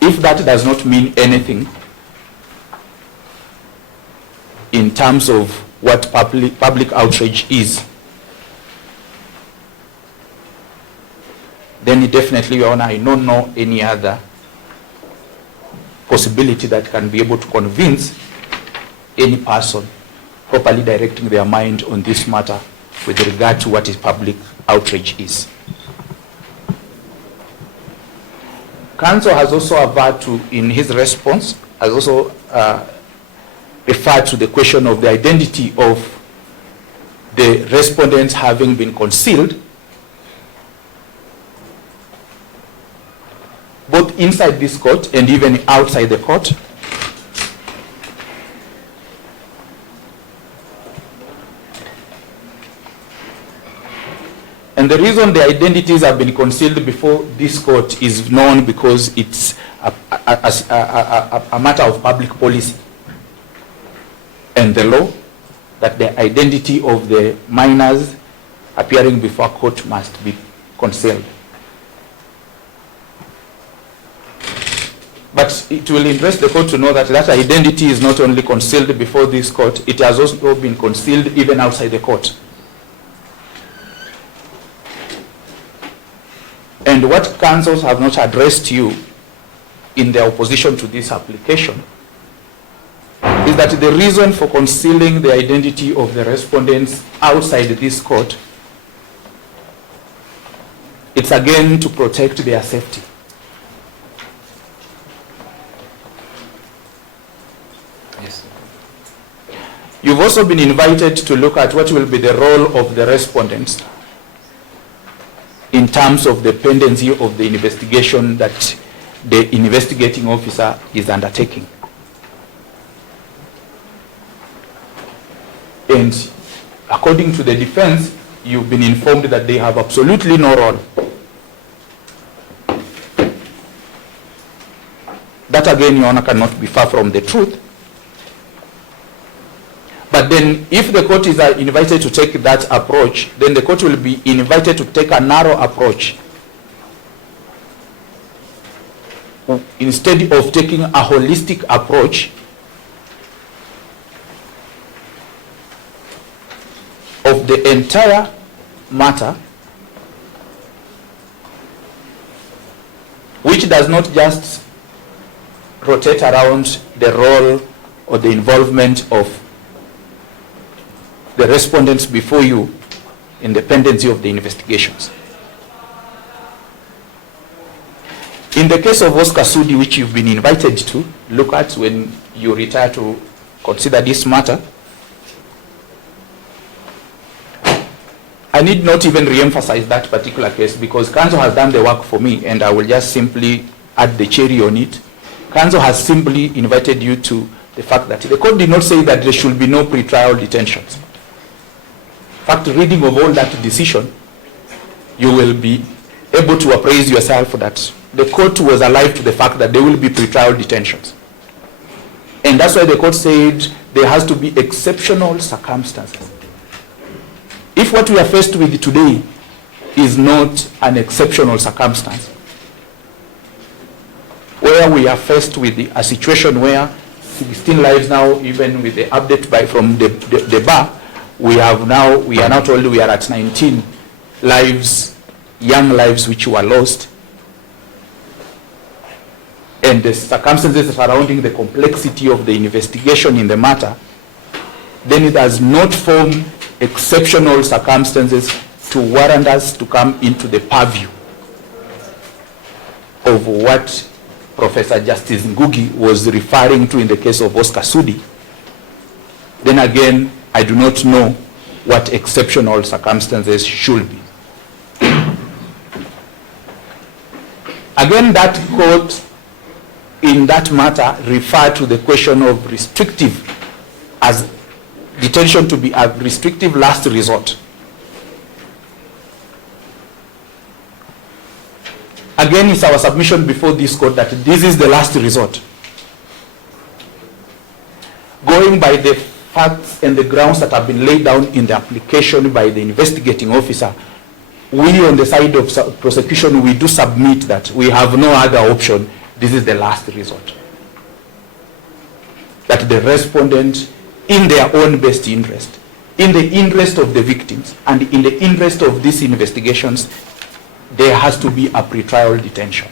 If that does not mean anything in terms of what public outrage is, then definitely, Your Honor, I don't know any other possibility that can be able to convince any person properly directing their mind on this matter with regard to what is public outrage is. Counsel has also averred to, in his response, has also referred to the question of the identity of the respondents having been concealed, both inside this court and even outside the court. And the reason the identities have been concealed before this court is known because it's a matter of public policy and the law that the identity of the minors appearing before court must be concealed. But it will interest the court to know that that identity is not only concealed before this court, it has also been concealed even outside the court. And what counsels have not addressed you in their opposition to this application is that the reason for concealing the identity of the respondents outside this court, it's again to protect their safety. Yes. You've also been invited to look at what will be the role of the respondents in terms of the pendency of the investigation that the investigating officer is undertaking. And according to the defense, you've been informed that they have absolutely no role. That again, Your Honor, cannot be far from the truth. But then if the court is invited to take that approach, then the court will be invited to take a narrow approach instead of taking a holistic approach of the entire matter, which does not just rotate around the role or the involvement of the respondents before you in the pendency of the investigations. In the case of Oscar Sudi, which you've been invited to look at when you retire to consider this matter, I need not even re-emphasize that particular case because counsel has done the work for me and I will just simply add the cherry on it. Counsel has simply invited you to the fact that the court did not say that there should be no pre-trial detentions. In fact, reading of all that decision, you will be able to appraise yourself that the court was alive to the fact that there will be pre-trial detentions. And that's why the court said there has to be exceptional circumstances. If what we are faced with today is not an exceptional circumstance, where we are faced with a situation where 16 lives now, even with the update from the bar, we are now told we are at 19 lives, young lives which were lost. And and the circumstances surrounding the complexity of the investigation in the matter, then it does not form exceptional circumstances to warrant us to come into the purview of what Professor Justice Ngugi was referring to in the case of Oscar Sudi. Then again, I do not know what exceptional circumstances should be. Again, that court in that matter referred to the question of restrictive, as detention to be a restrictive last resort. Again, it's our submission before this court that this is the last resort. Going by the facts and the grounds that have been laid down in the application by the investigating officer, we on the side of prosecution, we do submit that we have no other option. This is the last resort. That the respondent, in their own best interest, in the interest of the victims, and in the interest of these investigations, there has to be a pretrial detention.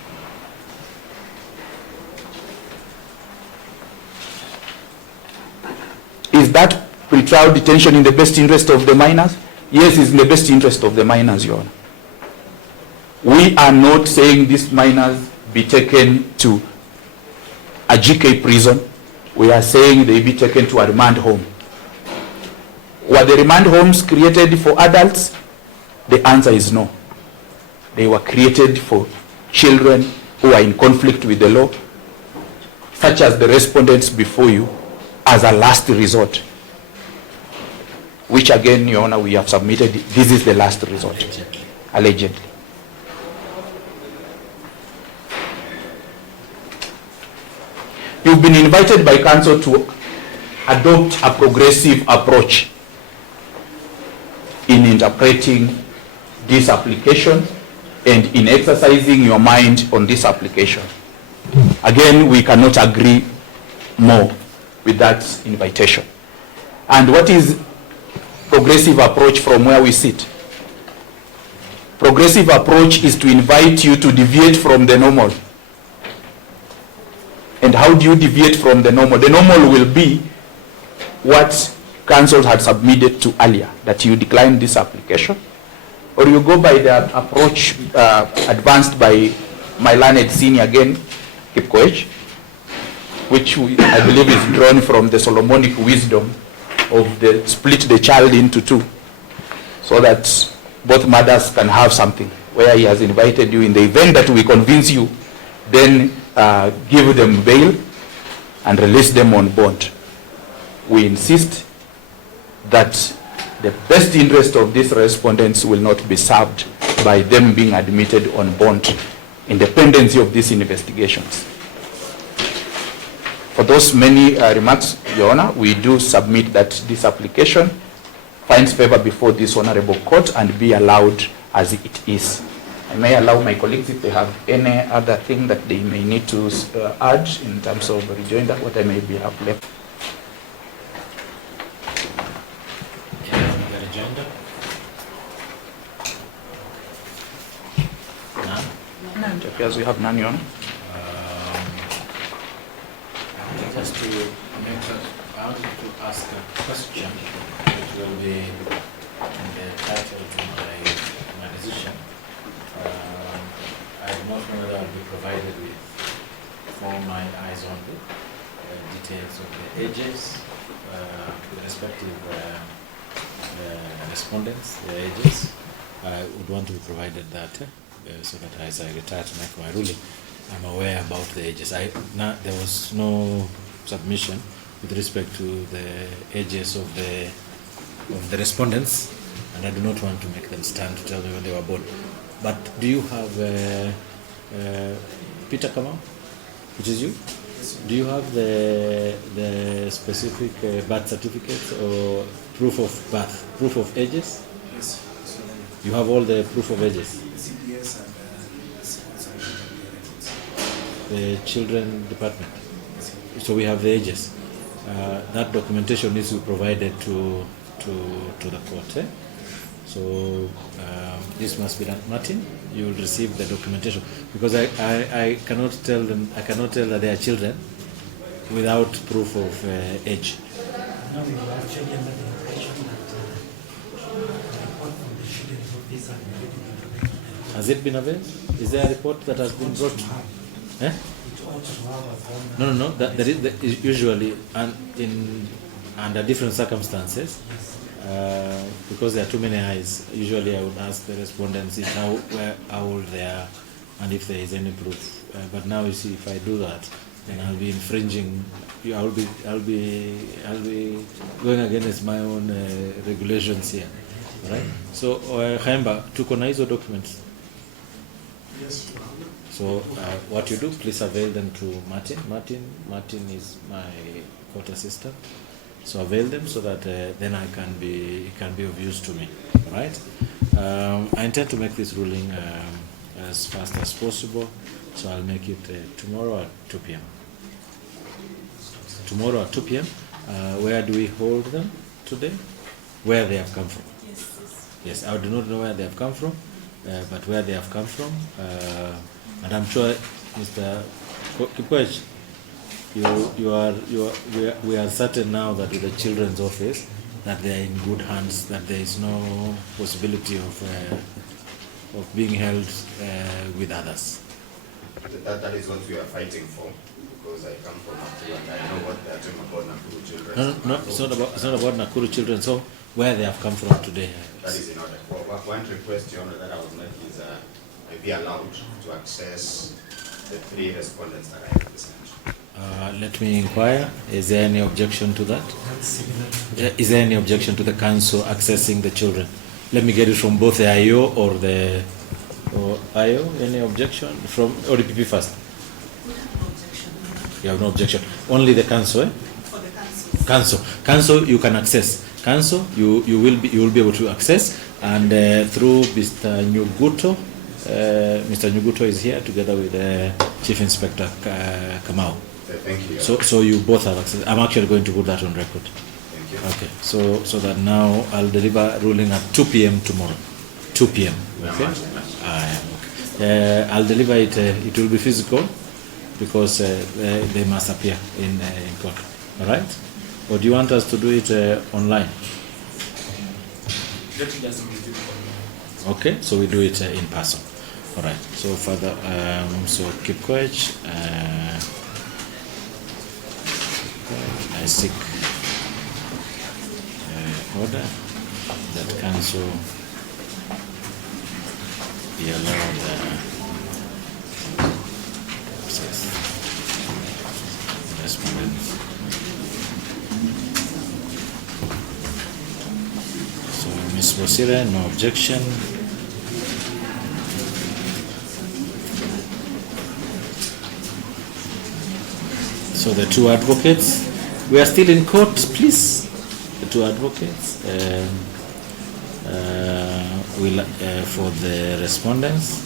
Is that pretrial detention in the best interest of the minors? Yes, it's in the best interest of the minors, Your Honor. We are not saying these minors be taken to a GK prison. We are saying they be taken to a remand home. Were the remand homes created for adults? The answer is no. They were created for children who are in conflict with the law, such as the respondents before you, as a last resort. Which again, Your Honor, we have submitted. This is the last resort, allegedly. You've been invited by counsel to adopt a progressive approach in interpreting this application and in exercising your mind on this application. Again, we cannot agree more with that invitation. And what is progressive approach from where we sit? Progressive approach is to invite you to deviate from the normal. And how do you deviate from the normal? The normal will be what counsel had submitted to earlier, that you decline this application, or you go by the approach advanced by my learned senior again, Kipkoech, which I believe is drawn from the Solomonic wisdom of the split the child into two, so that both mothers can have something, where he has invited you in the event that we convince you, then give them bail and release them on bond. We insist that the best interest of these respondents will not be served by them being admitted on bond, independence of these investigations. For those many remarks, Your Honor, we do submit that this application finds favor before this honorable court and be allowed as it is. I may allow my colleagues, if they have any other thing that they may need to add in terms of rejoinder, what I may be have left. The rejoinder? None? It appears we have none, Your Honor. Just to make I wanted to ask a question which will be in the title to my decision. I do not know whether I'll be provided with, for my eyes only, details of the ages, the respective respondents, their ages. I would want to be provided that so that as I retire to make my ruling, I'm aware about the ages. There was no submission with respect to the ages of the respondents, and I do not want to make them stand to tell me when they were born. But do you have Peter Kamau, which is you? Do you have the specific birth certificates or proof of birth, proof of ages? Yes. You have all the proof of ages? CPS and The children department. So we have the ages. That documentation needs to be provided to the court. So this must be done. Martin, you will receive the documentation because I cannot tell them. I cannot tell that they are children without proof of age. No, we were actually under the impression that the report from the children's office had already been available. Has it been available? Is there a report that has been brought? Eh? It ought to have gone. No. That is usually under different circumstances. Because there are too many eyes. Usually, I would ask the respondents if how old they are and if there is any proof. But now you see, if I do that, then I'll be infringing. I'll be going against my own regulations here, right? So, Khaimba, tuko na hizo documents. Yes. So, what you do, please avail them to Martin. Martin is my court assistant. So avail them so that then it can be of use to me, right? I intend to make this ruling as fast as possible, so I'll make it tomorrow at 2 p.m. Tomorrow at 2 p.m. Where do we hold them today? Where they have come from? Yes, I do not know where they have come from, but where they have come from, and I'm sure Mr. Kikwech, we are certain now that with the children's office that they are in good hands, that there is no possibility of being held with others. That is what we are fighting for, because I come from Nakuru and I know what they are talking about Nakuru children. No, it's not about Nakuru children. So where they have come from today. That is in order. One request, Your Honor, that I would make is I be allowed to access the 3 respondents that I represent. Let me inquire. Is there any objection to that? Is there any objection to the council accessing the children? Let me get it from both the IO or the IO. Any objection from or the PP first? You have no objection. Only the council, eh? For the council. Council, you can access. Council, you will be able to access, and through Mr. Nyuguto. Mr. Nyuguto is here together with Chief Inspector Kamau. Thank you. So you both have access. I'm actually going to put that on record. Thank you. Okay. So that now I'll deliver ruling at 2 p.m. tomorrow. 2 p.m. Okay. Okay. I'll deliver it. It will be physical because they must appear in court. All right. Or do you want us to do it online? Okay. So we do it in person. All right. So further, so Kikwech, I seek order that council be allowed access respondents. So Ms. Bosire, no objection. So the 2 advocates, we are still in court, please. The 2 advocates will for the respondents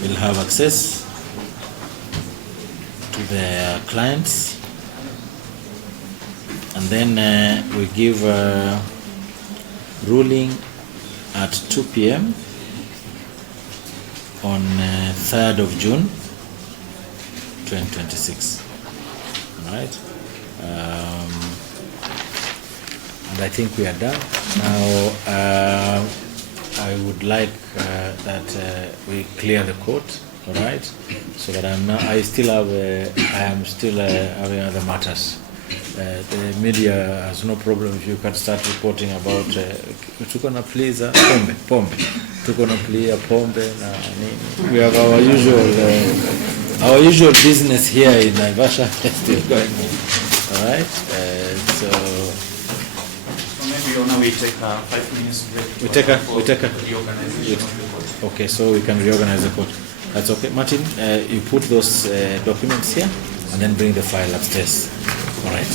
will have access to their clients, and then we give ruling at 2 p.m. on 3rd of June 2026. All right. And I think we are done. Now, I would like that we clear the court, all right? So that I am still having other matters. The media has no problem if you can start reporting about tuko na please pombe tuko na please pombe na nini. We have our usual business here in Naivasha still going on. All right. So maybe Honor, we take a 5 minutes break. We take a reorganization of the court. Okay, so we can reorganize the court. That's okay. Martin, you put those documents here and then bring the file upstairs. All right.